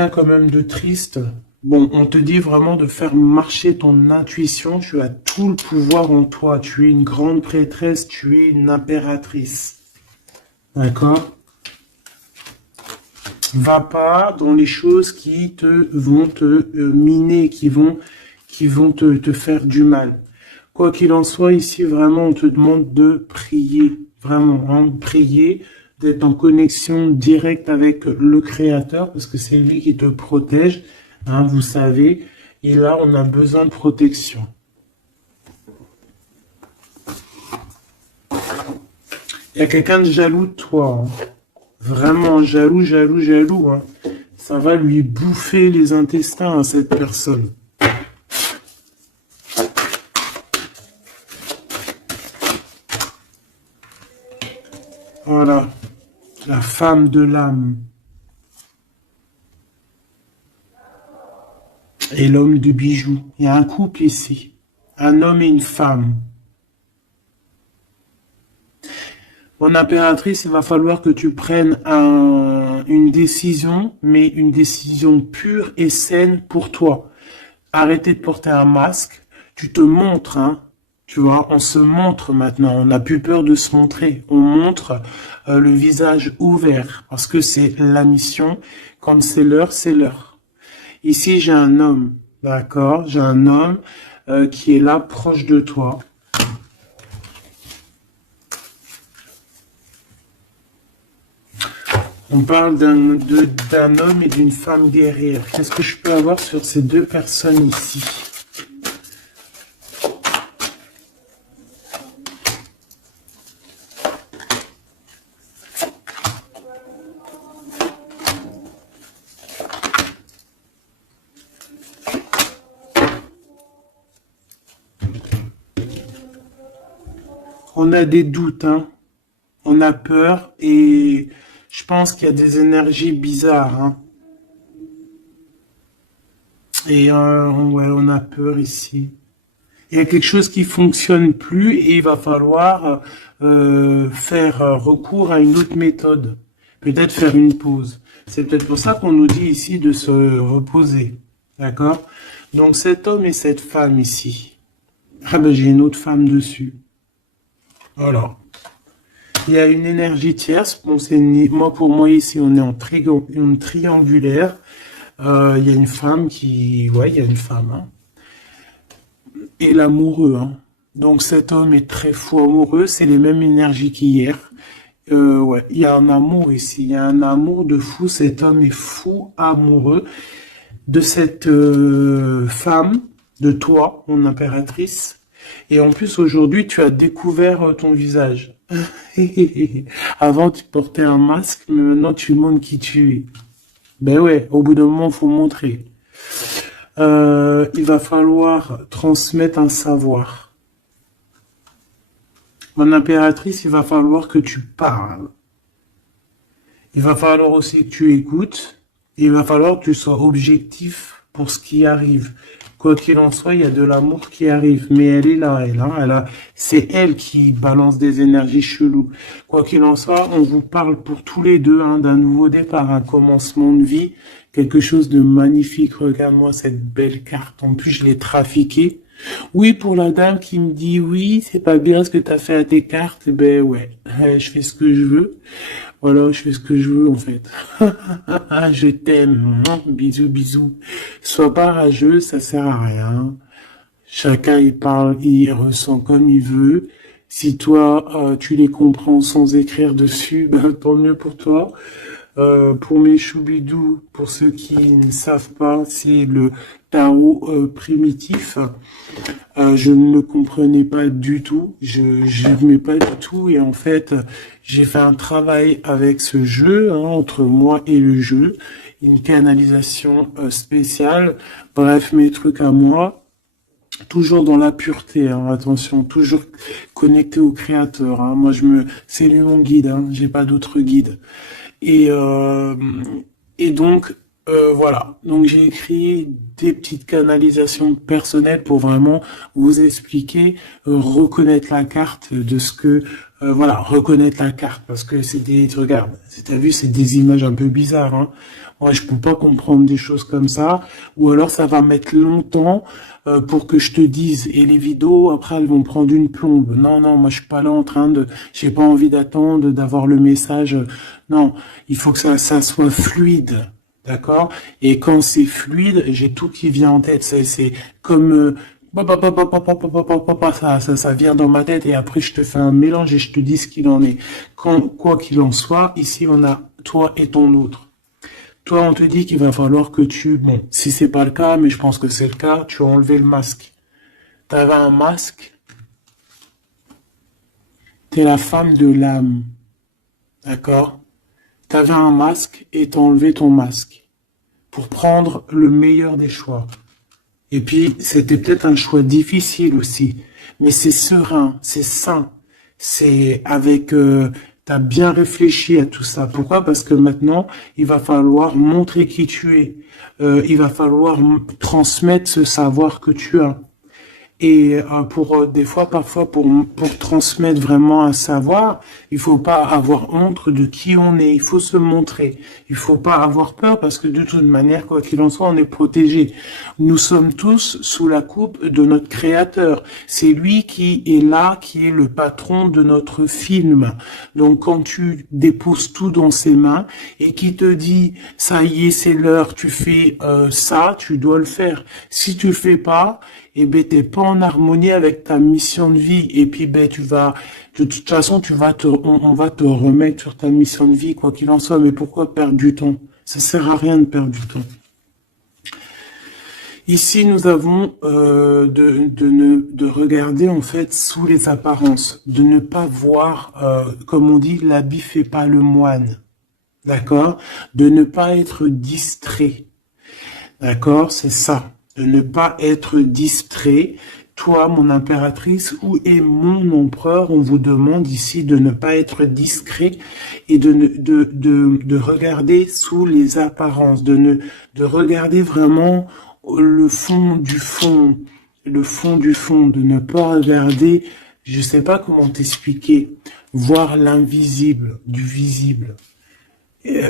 quand même de triste. Bon, on te dit vraiment de faire marcher ton intuition. Tu as tout le pouvoir en toi. Tu es une grande prêtresse. Tu es une impératrice. D'accord? Va pas dans les choses qui vont te miner, qui vont te faire du mal. Quoi qu'il en soit, ici, vraiment, on te demande de prier. Vraiment, hein, de prier, d'être en connexion directe avec le Créateur, parce que c'est lui qui te protège, hein, vous savez. Et là, on a besoin de protection. Il y a quelqu'un de jaloux de toi. Hein. Vraiment jaloux, jaloux, jaloux. Hein. Ça va lui bouffer les intestins à cette personne. Voilà, la femme de l'âme. Et l'homme de bijoux. Il y a un couple ici. Un homme et une femme. Mon impératrice, il va falloir que tu prennes une décision, mais une décision pure et saine pour toi. Arrêtez de porter un masque. Tu te montres, hein. Tu vois, on se montre maintenant, on n'a plus peur de se montrer. On montre le visage ouvert parce que c'est la mission. Quand c'est l'heure, c'est l'heure. Ici, j'ai un homme, d'accord? J'ai un homme qui est là, proche de toi. On parle d'un homme et d'une femme guerrière. Qu'est-ce que je peux avoir sur ces deux personnes ici? On a des doutes, hein. On a peur et je pense qu'il y a des énergies bizarres. Hein. Et ouais, on a peur ici. Il y a quelque chose qui fonctionne plus et il va falloir faire recours à une autre méthode. Peut-être faire une pause. C'est peut-être pour ça qu'on nous dit ici de se reposer. D'accord? Donc cet homme et cette femme ici. Ah ben j'ai une autre femme dessus. Voilà. Il y a une énergie tierce. Bon, pour moi ici, on est en triangulaire. Il y a une femme ouais, il y a une femme. Hein. Et l'amoureux. Hein. Donc cet homme est très fou amoureux. C'est les mêmes énergies qu'hier. Ouais, il y a un amour ici. Il y a un amour de fou. Cet homme est fou amoureux de cette femme, de toi, mon impératrice. Et en plus, aujourd'hui, tu as découvert ton visage. Avant, tu portais un masque, mais maintenant, tu montres qui tu es. Ben ouais, au bout d'un moment, il faut montrer. Il va falloir transmettre un savoir. Mon impératrice, il va falloir que tu parles. Il va falloir aussi que tu écoutes. Il va falloir que tu sois objectif pour ce qui arrive. Quoi qu'il en soit, il y a de l'amour qui arrive. Mais elle est là, c'est elle qui balance des énergies cheloues. Quoi qu'il en soit, on vous parle pour tous les deux d'un nouveau départ, un commencement de vie, quelque chose de magnifique. Regarde-moi cette belle carte. En plus, je l'ai trafiquée. Oui, pour la dame qui me dit oui, c'est pas bien ce que tu as fait à tes cartes, ben ouais, je fais ce que je veux. Voilà, je fais ce que je veux en fait. Je t'aime. Bisous, bisous. Sois pas rageux, ça sert à rien. Chacun il parle, il ressent comme il veut. Si toi tu les comprends sans écrire dessus, ben tant mieux pour toi. Pour mes choubidous, pour ceux qui ne savent pas, c'est le tarot primitif. Je ne le comprenais pas du tout, je n'aimais pas du tout, et en fait, j'ai fait un travail avec ce jeu, entre moi et le jeu, une canalisation spéciale, bref, mes trucs à moi, toujours dans la pureté, attention, toujours connecté au créateur, moi c'est lui mon guide, j'ai pas d'autre guide. Et, euh, et donc, voilà. Donc, j'ai écrit des petites canalisations personnelles pour vraiment vous expliquer, reconnaître la carte de ce que, voilà, reconnaître la carte parce que c'est des, regarde, t'as vu, c'est des images un peu bizarres. Moi, je peux pas comprendre des choses comme ça, ou alors ça va mettre longtemps pour que je te dise. Et les vidéos, après, elles vont prendre une plombe. Non, non, moi, je suis pas là en train de, j'ai pas envie d'attendre, d'avoir le message. Non, il faut que ça soit fluide, d'accord? Et quand c'est fluide, j'ai tout qui vient en tête. C'est comme ça vient dans ma tête et après je te fais un mélange et je te dis ce qu'il en est. Quoi qu'il en soit, ici on a toi et ton autre. Toi, on te dit qu'il va falloir que bon, si c'est pas le cas, mais je pense que c'est le cas, tu as enlevé le masque. T'avais un masque, t'es la femme de l'âme, d'accord? T'avais un masque et t'as enlevé ton masque pour prendre le meilleur des choix. Et puis, c'était peut-être un choix difficile aussi, mais c'est serein, c'est sain, c'est avec... t'as bien réfléchi à tout ça. Pourquoi? Parce que maintenant, il va falloir montrer qui tu es. Il va falloir transmettre ce savoir que tu as. Et des fois, parfois, pour transmettre vraiment un savoir, il faut pas avoir honte de qui on est. Il faut se montrer. Il faut pas avoir peur parce que de toute manière, quoi qu'il en soit, on est protégé. Nous sommes tous sous la coupe de notre Créateur. C'est lui qui est là, qui est le patron de notre film. Donc, quand tu déposes tout dans ses mains et qui te dit, ça y est, c'est l'heure, tu fais ça, tu dois le faire. Si tu le fais pas, et ben t'es pas en harmonie avec ta mission de vie et puis ben tu vas de toute façon on va te remettre sur ta mission de vie quoi qu'il en soit. Mais pourquoi perdre du temps? Ça sert à rien de perdre du temps. Ici nous avons de regarder en fait sous les apparences, de ne pas voir comme on dit l'habit fait pas le moine, d'accord, de ne pas être distrait, d'accord, c'est ça. De ne pas être distrait. Toi, mon impératrice, où est mon empereur? On vous demande ici de ne pas être discret et de regarder sous les apparences, de regarder vraiment le fond du fond, de ne pas regarder, je sais pas comment t'expliquer, voir l'invisible du visible.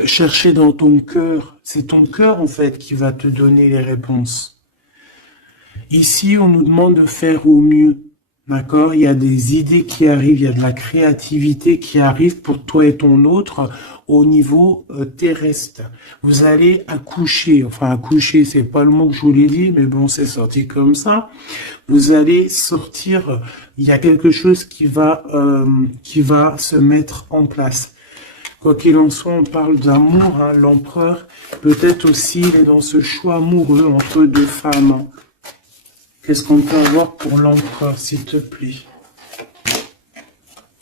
Chercher dans ton cœur, c'est ton cœur en fait qui va te donner les réponses. Ici, on nous demande de faire au mieux, d'accord? Il y a des idées qui arrivent, il y a de la créativité qui arrive pour toi et ton autre au niveau terrestre. Vous allez accoucher, enfin accoucher, c'est pas le mot que je voulais dire, mais bon, c'est sorti comme ça. Vous allez sortir, il y a quelque chose qui va se mettre en place. Quoi qu'il en soit, on parle d'amour, l'empereur, peut-être aussi, il est dans ce choix amoureux entre deux femmes. Qu'est-ce qu'on peut avoir pour l'empereur, s'il te plaît?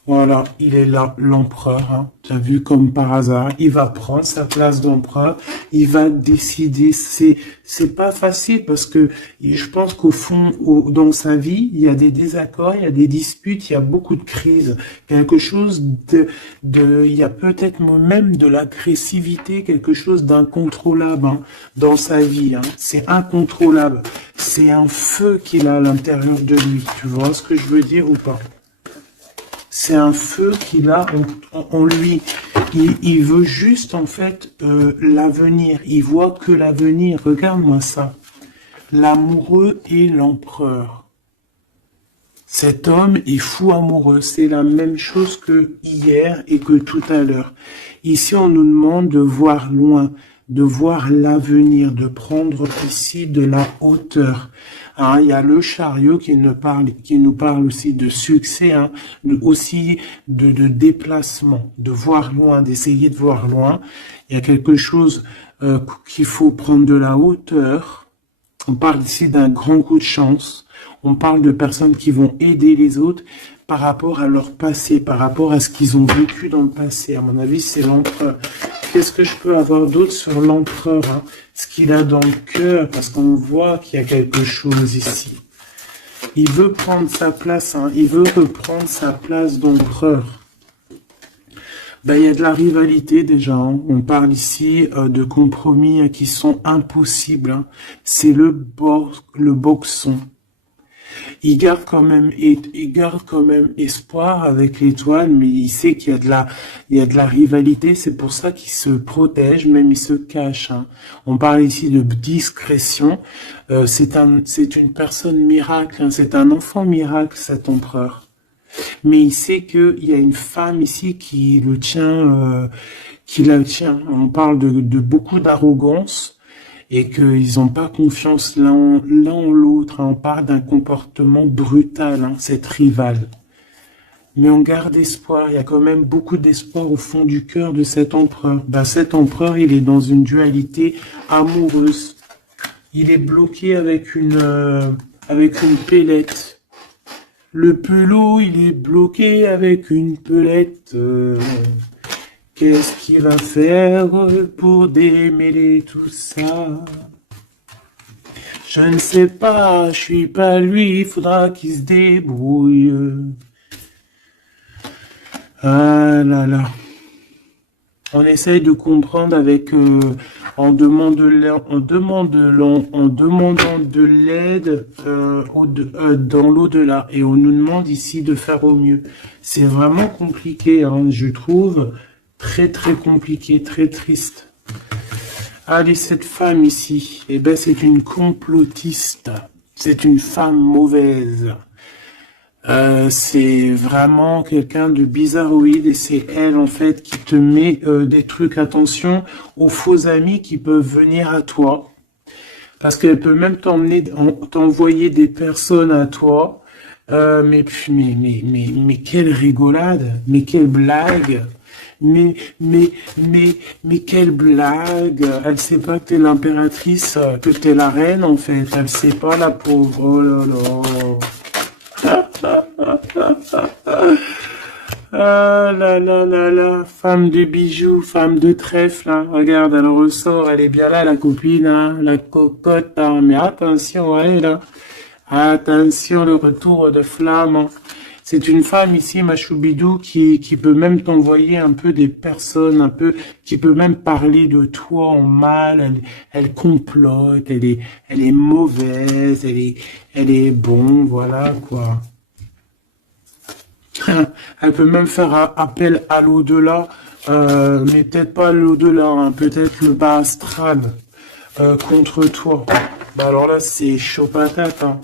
Voilà, il est là, l'empereur, hein. Tu as vu comme par hasard, il va prendre sa place d'empereur, il va décider. C'est pas facile parce que je pense qu'au fond, dans sa vie, il y a des désaccords, il y a des disputes, il y a beaucoup de crises, quelque chose il y a peut-être même de l'agressivité, quelque chose d'incontrôlable, hein, dans sa vie, hein. C'est incontrôlable. C'est un feu qu'il a à l'intérieur de lui. Tu vois ce que je veux dire ou pas? C'est un feu qu'il a en lui. Il veut juste, en fait, l'avenir. Il voit que l'avenir. Regarde-moi ça. L'amoureux et l'empereur. Cet homme est fou amoureux. C'est la même chose que hier et que tout à l'heure. Ici, on nous demande de voir loin, de voir l'avenir, de prendre ici de la hauteur. Hein, il y a le chariot qui nous parle aussi de succès, hein, aussi de déplacement, de voir loin, d'essayer de voir loin. Il y a quelque chose qu'il faut prendre de la hauteur. On parle ici d'un grand coup de chance. On parle de personnes qui vont aider les autres par rapport à leur passé, par rapport à ce qu'ils ont vécu dans le passé. À mon avis, c'est l'empereur. Qu'est-ce que je peux avoir d'autre sur l'empereur, hein? Ce qu'il a dans le cœur, parce qu'on voit qu'il y a quelque chose ici. Il veut prendre sa place, hein? Il veut reprendre sa place d'empereur. Ben, il y a de la rivalité déjà, hein. On parle ici de compromis, hein, qui sont impossibles, hein. C'est le boxon. Il garde quand même espoir avec l'étoile, mais il sait qu'il y a de la rivalité. C'est pour ça qu'il se protège, même il se cache, hein. On parle ici de discrétion. C'est une personne miracle, hein. C'est un enfant miracle, cet empereur. Mais il sait qu'il y a une femme ici qui le tient, qui la tient. On parle de beaucoup d'arrogance et qu'ils n'ont pas confiance l'un en l'autre, hein. On parle d'un comportement brutal, hein, cette rivale. Mais on garde espoir, il y a quand même beaucoup d'espoir au fond du cœur de cet empereur. Ben, cet empereur, il est dans une dualité amoureuse. Il est bloqué avec une pellette. Le pelot, il est bloqué avec une pelette. Qu'est-ce qu'il va faire pour démêler tout ça? Je ne sais pas, je suis pas lui, il faudra qu'il se débrouille. Ah là là. On essaye de comprendre avec, en demandant de l'aide dans l'au-delà. Et on nous demande ici de faire au mieux. C'est vraiment compliqué, hein, je trouve. Très très compliqué, très triste. Allez, cette femme ici, eh ben c'est une complotiste. C'est une femme mauvaise. C'est vraiment quelqu'un de bizarroïde et c'est elle en fait qui te met des trucs. Attention aux faux amis qui peuvent venir à toi. Parce qu'elle peut même t'envoyer des personnes à toi. Mais quelle rigolade, mais quelle blague. Mais quelle blague! Elle sait pas que t'es l'impératrice, que t'es la reine, en fait. Elle sait pas, la pauvre. Oh là là. Ah là là là là. Femme de bijoux, femme de trèfle, hein. Regarde, elle ressort. Elle est bien là, la copine, hein. La cocotte, hein. Mais attention, ouais, là. Attention, le retour de flamme, hein. C'est une femme ici, ma choubidou, qui peut même t'envoyer un peu des personnes, qui peut même parler de toi en mal. Elle complote, elle est mauvaise, elle est bon, voilà, quoi. Elle peut même faire un appel à l'au-delà, mais peut-être pas l'au-delà, hein, peut-être le bas astral, contre toi. Bah alors là, c'est chaud patate, hein.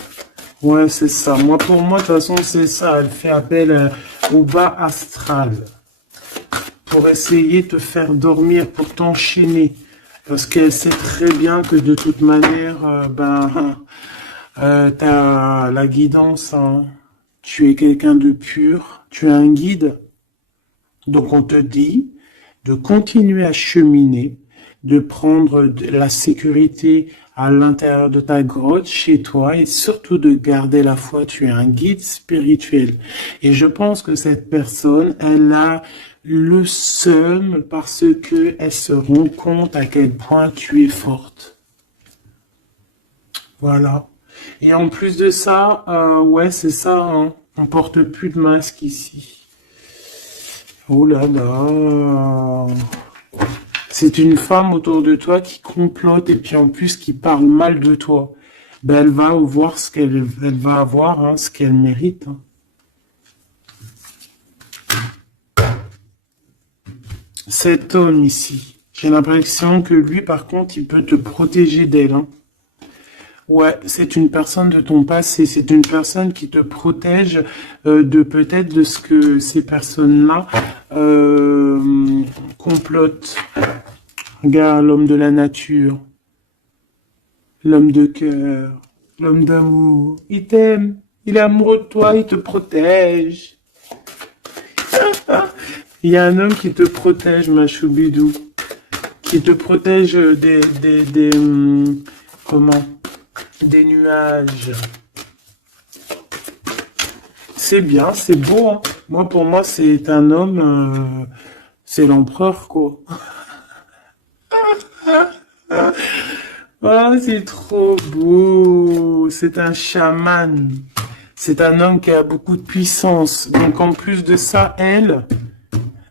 Ouais, c'est ça. Pour moi, de toute façon, c'est ça. Elle fait appel au bas astral pour essayer de te faire dormir, pour t'enchaîner. Parce qu'elle sait très bien que de toute manière, t'as la guidance, hein. Tu es quelqu'un de pur, tu es un guide. Donc on te dit de continuer à cheminer, de prendre la sécurité à l'intérieur de ta grotte, chez toi, et surtout de garder la foi. Tu es un guide spirituel. Et je pense que cette personne, elle a le seum parce que elle se rend compte à quel point tu es forte. Voilà. Et en plus de ça, ouais, c'est ça, hein. On porte plus de masque ici. Oh là là. C'est une femme autour de toi qui complote et puis en plus qui parle mal de toi. Ben, elle va voir elle va avoir, hein, ce qu'elle mérite, hein. Cet homme ici, j'ai l'impression que lui, par contre, il peut te protéger d'elle, hein. Ouais, c'est une personne de ton passé, c'est une personne qui te protège de peut-être de ce que ces personnes-là complotent. Regarde l'homme de la nature, l'homme de cœur, l'homme d'amour. Il t'aime, il est amoureux de toi, il te protège. Il y a un homme qui te protège, ma choubidou, qui te protège comment? Des nuages. C'est bien, c'est beau, hein. Moi, pour moi, c'est un homme, c'est l'empereur, quoi. Oh, c'est trop beau. C'est un chaman. C'est un homme qui a beaucoup de puissance. Donc, en plus de ça, elle,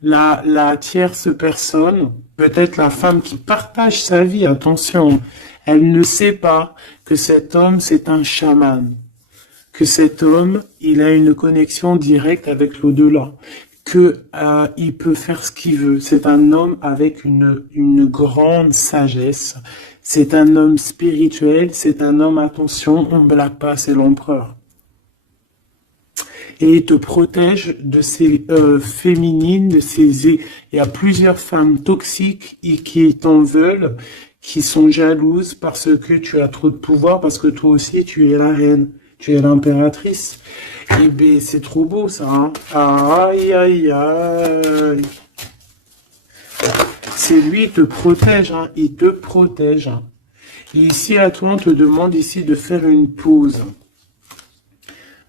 la tierce personne, peut-être la femme qui partage sa vie, attention, elle ne sait pas que cet homme, c'est un chaman. Que cet homme, il a une connexion directe avec l'au-delà. Que il peut faire ce qu'il veut. C'est un homme avec une grande sagesse. C'est un homme spirituel. C'est un homme, attention, on ne blague pas, c'est l'empereur. Et il te protège de ces féminines, de ces... Il y a plusieurs femmes toxiques qui t'en veulent, qui sont jalouses parce que tu as trop de pouvoir, parce que toi aussi tu es la reine, tu es l'impératrice. Et ben c'est trop beau ça, hein. Aïe aïe aïe. C'est lui, il te protège, hein. Il te protège, hein. Et ici à toi on te demande ici de faire une pause.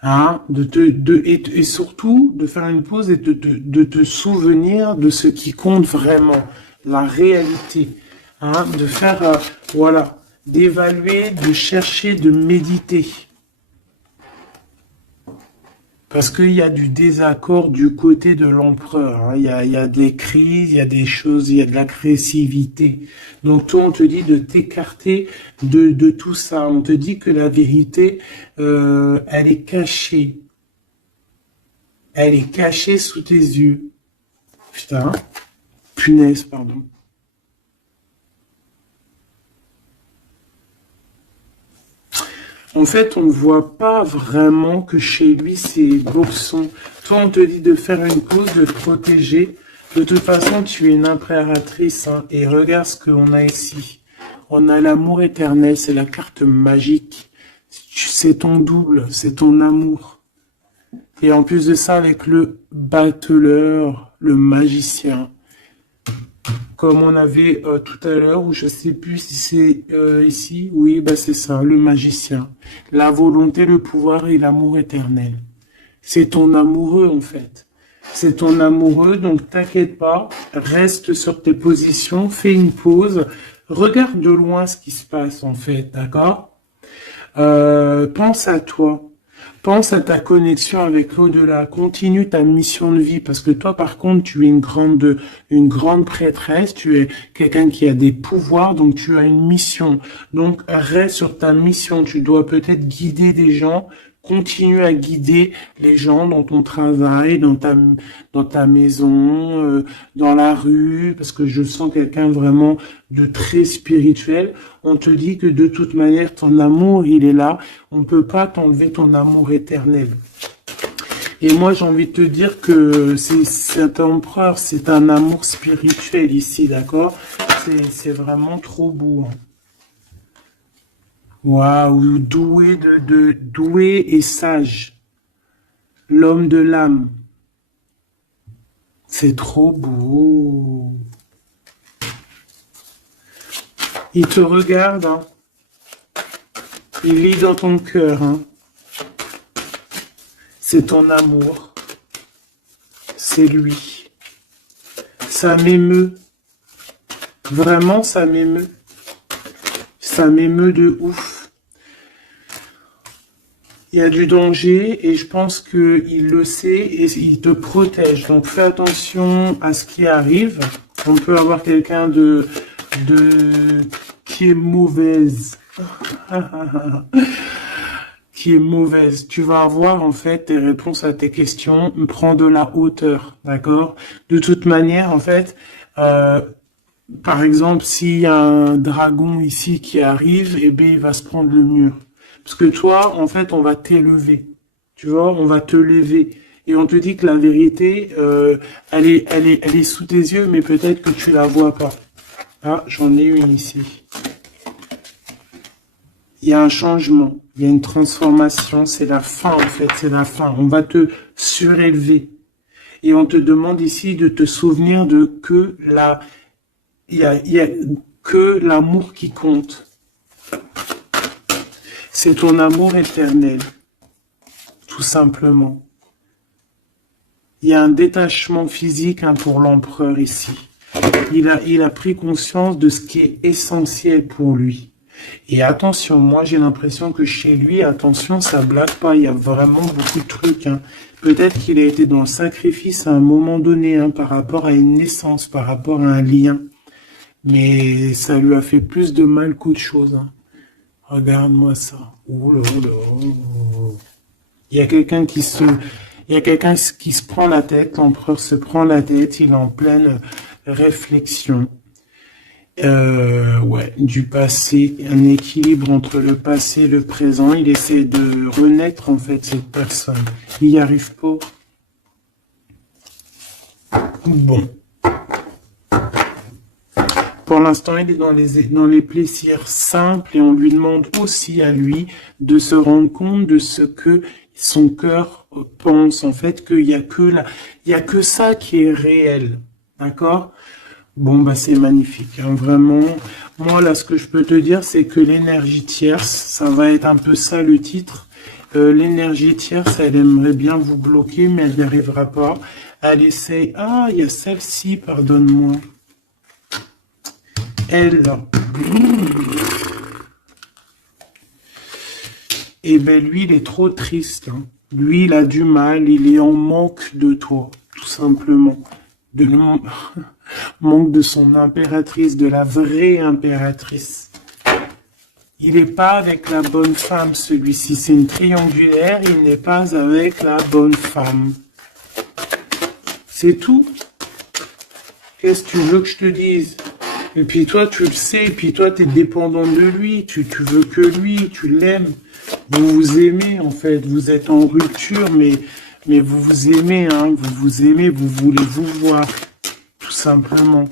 Hein, et surtout de faire une pause et de te souvenir de ce qui compte vraiment, la réalité, hein, de faire, voilà, d'évaluer, de chercher, de méditer. Parce qu'il y a du désaccord du côté de l'empereur, hein. Il y a des crises, il y a des choses, il y a de l'agressivité. Donc toi, on te dit de t'écarter de tout ça. On te dit que la vérité, elle est cachée. Elle est cachée sous tes yeux. Putain, punaise, pardon. En fait, on ne voit pas vraiment que chez lui, c'est bourson. Toi, on te dit de faire une pause, de te protéger. De toute façon, tu es une impératrice, hein, et regarde ce qu'on a ici. On a l'amour éternel, c'est la carte magique. C'est ton double, c'est ton amour. Et en plus de ça, avec le battleur, le magicien. Comme on avait tout à l'heure, ou je sais plus si c'est ici, oui, bah c'est ça, le magicien. La volonté, le pouvoir et l'amour éternel. C'est ton amoureux en fait. C'est ton amoureux, donc t'inquiète pas, reste sur tes positions, fais une pause, regarde de loin ce qui se passe en fait, d'accord? Pense à toi. Pense à ta connexion avec l'au-delà. Continue ta mission de vie parce que toi, par contre, tu es une grande prêtresse. Tu es quelqu'un qui a des pouvoirs, donc tu as une mission. Donc reste sur ta mission. Tu dois peut-être guider des gens. Continue à guider les gens dans ton travail, dans ta maison, dans la rue, parce que je sens quelqu'un vraiment de très spirituel. On te dit que de toute manière, ton amour, il est là. On ne peut pas t'enlever ton amour éternel. Et moi, j'ai envie de te dire que cet empereur, c'est un amour spirituel ici, d'accord? C'est vraiment trop beau, hein. Waouh, doué et sage. L'homme de l'âme. C'est trop beau. Il te regarde, hein. Il lit dans ton cœur, hein. C'est ton amour. C'est lui. Ça m'émeut. Vraiment, ça m'émeut. Ça m'émeut de ouf. Il y a du danger et je pense qu'il le sait et il te protège. Donc fais attention à ce qui arrive. On peut avoir quelqu'un qui est mauvaise. Qui est mauvaise. Tu vas avoir en fait tes réponses à tes questions. Prends de la hauteur, d'accord? De toute manière, en fait, par exemple, s'il y a un dragon ici qui arrive, eh bien, il va se prendre le mur. Parce que toi, en fait, on va t'élever. Tu vois, on va te lever. Et on te dit que la vérité, elle est sous tes yeux, mais peut-être que tu la vois pas. Ah, j'en ai une ici. Il y a un changement, il y a une transformation, c'est la fin en fait, c'est la fin. On va te surélever. Et on te demande ici de te souvenir de que il y a que l'amour qui compte. C'est ton amour éternel, tout simplement. Il y a un détachement physique pour l'empereur ici. Il a pris conscience de ce qui est essentiel pour lui. Et attention, moi j'ai l'impression que chez lui, attention, ça blague pas, il y a vraiment beaucoup de trucs. Hein. Peut-être qu'il a été dans le sacrifice à un moment donné, par rapport à une naissance, par rapport à un lien. Mais ça lui a fait plus de mal qu'autre chose. Hein. Regarde-moi ça. Ouh là là. Il y a quelqu'un qui se prend la tête, l'empereur se prend la tête, il est en pleine réflexion. Ouais, du passé, un équilibre entre le passé et le présent. Il essaie de renaître, en fait, cette personne. Il n'y arrive pas. Bon. Pour l'instant, il est dans les plaisirs simples et on lui demande aussi à lui de se rendre compte de ce que son cœur pense. En fait, qu'il y a que ça qui est réel. D'accord? Bon, bah, c'est magnifique, hein, vraiment. Moi, là, ce que je peux te dire, c'est que l'énergie tierce, ça va être un peu ça le titre. L'énergie tierce, elle aimerait bien vous bloquer, mais elle n'y arrivera pas. Elle essaye... Ah, il y a celle-ci, pardonne-moi. Elle... Eh ben, lui, il est trop triste. Hein. Lui, il a du mal, il est en manque de toi, tout simplement. Manque de son impératrice, de la vraie impératrice. Il n'est pas avec la bonne femme, celui-ci. C'est une triangulaire, il n'est pas avec la bonne femme. C'est tout. Qu'est-ce que tu veux que je te dise? Et puis toi, tu le sais, et puis toi, tu es dépendant de lui, tu veux que lui, tu l'aimes. Vous vous aimez, en fait. Vous êtes en rupture, mais vous vous aimez, hein. Vous vous aimez, vous voulez vous voir. Tout simplement.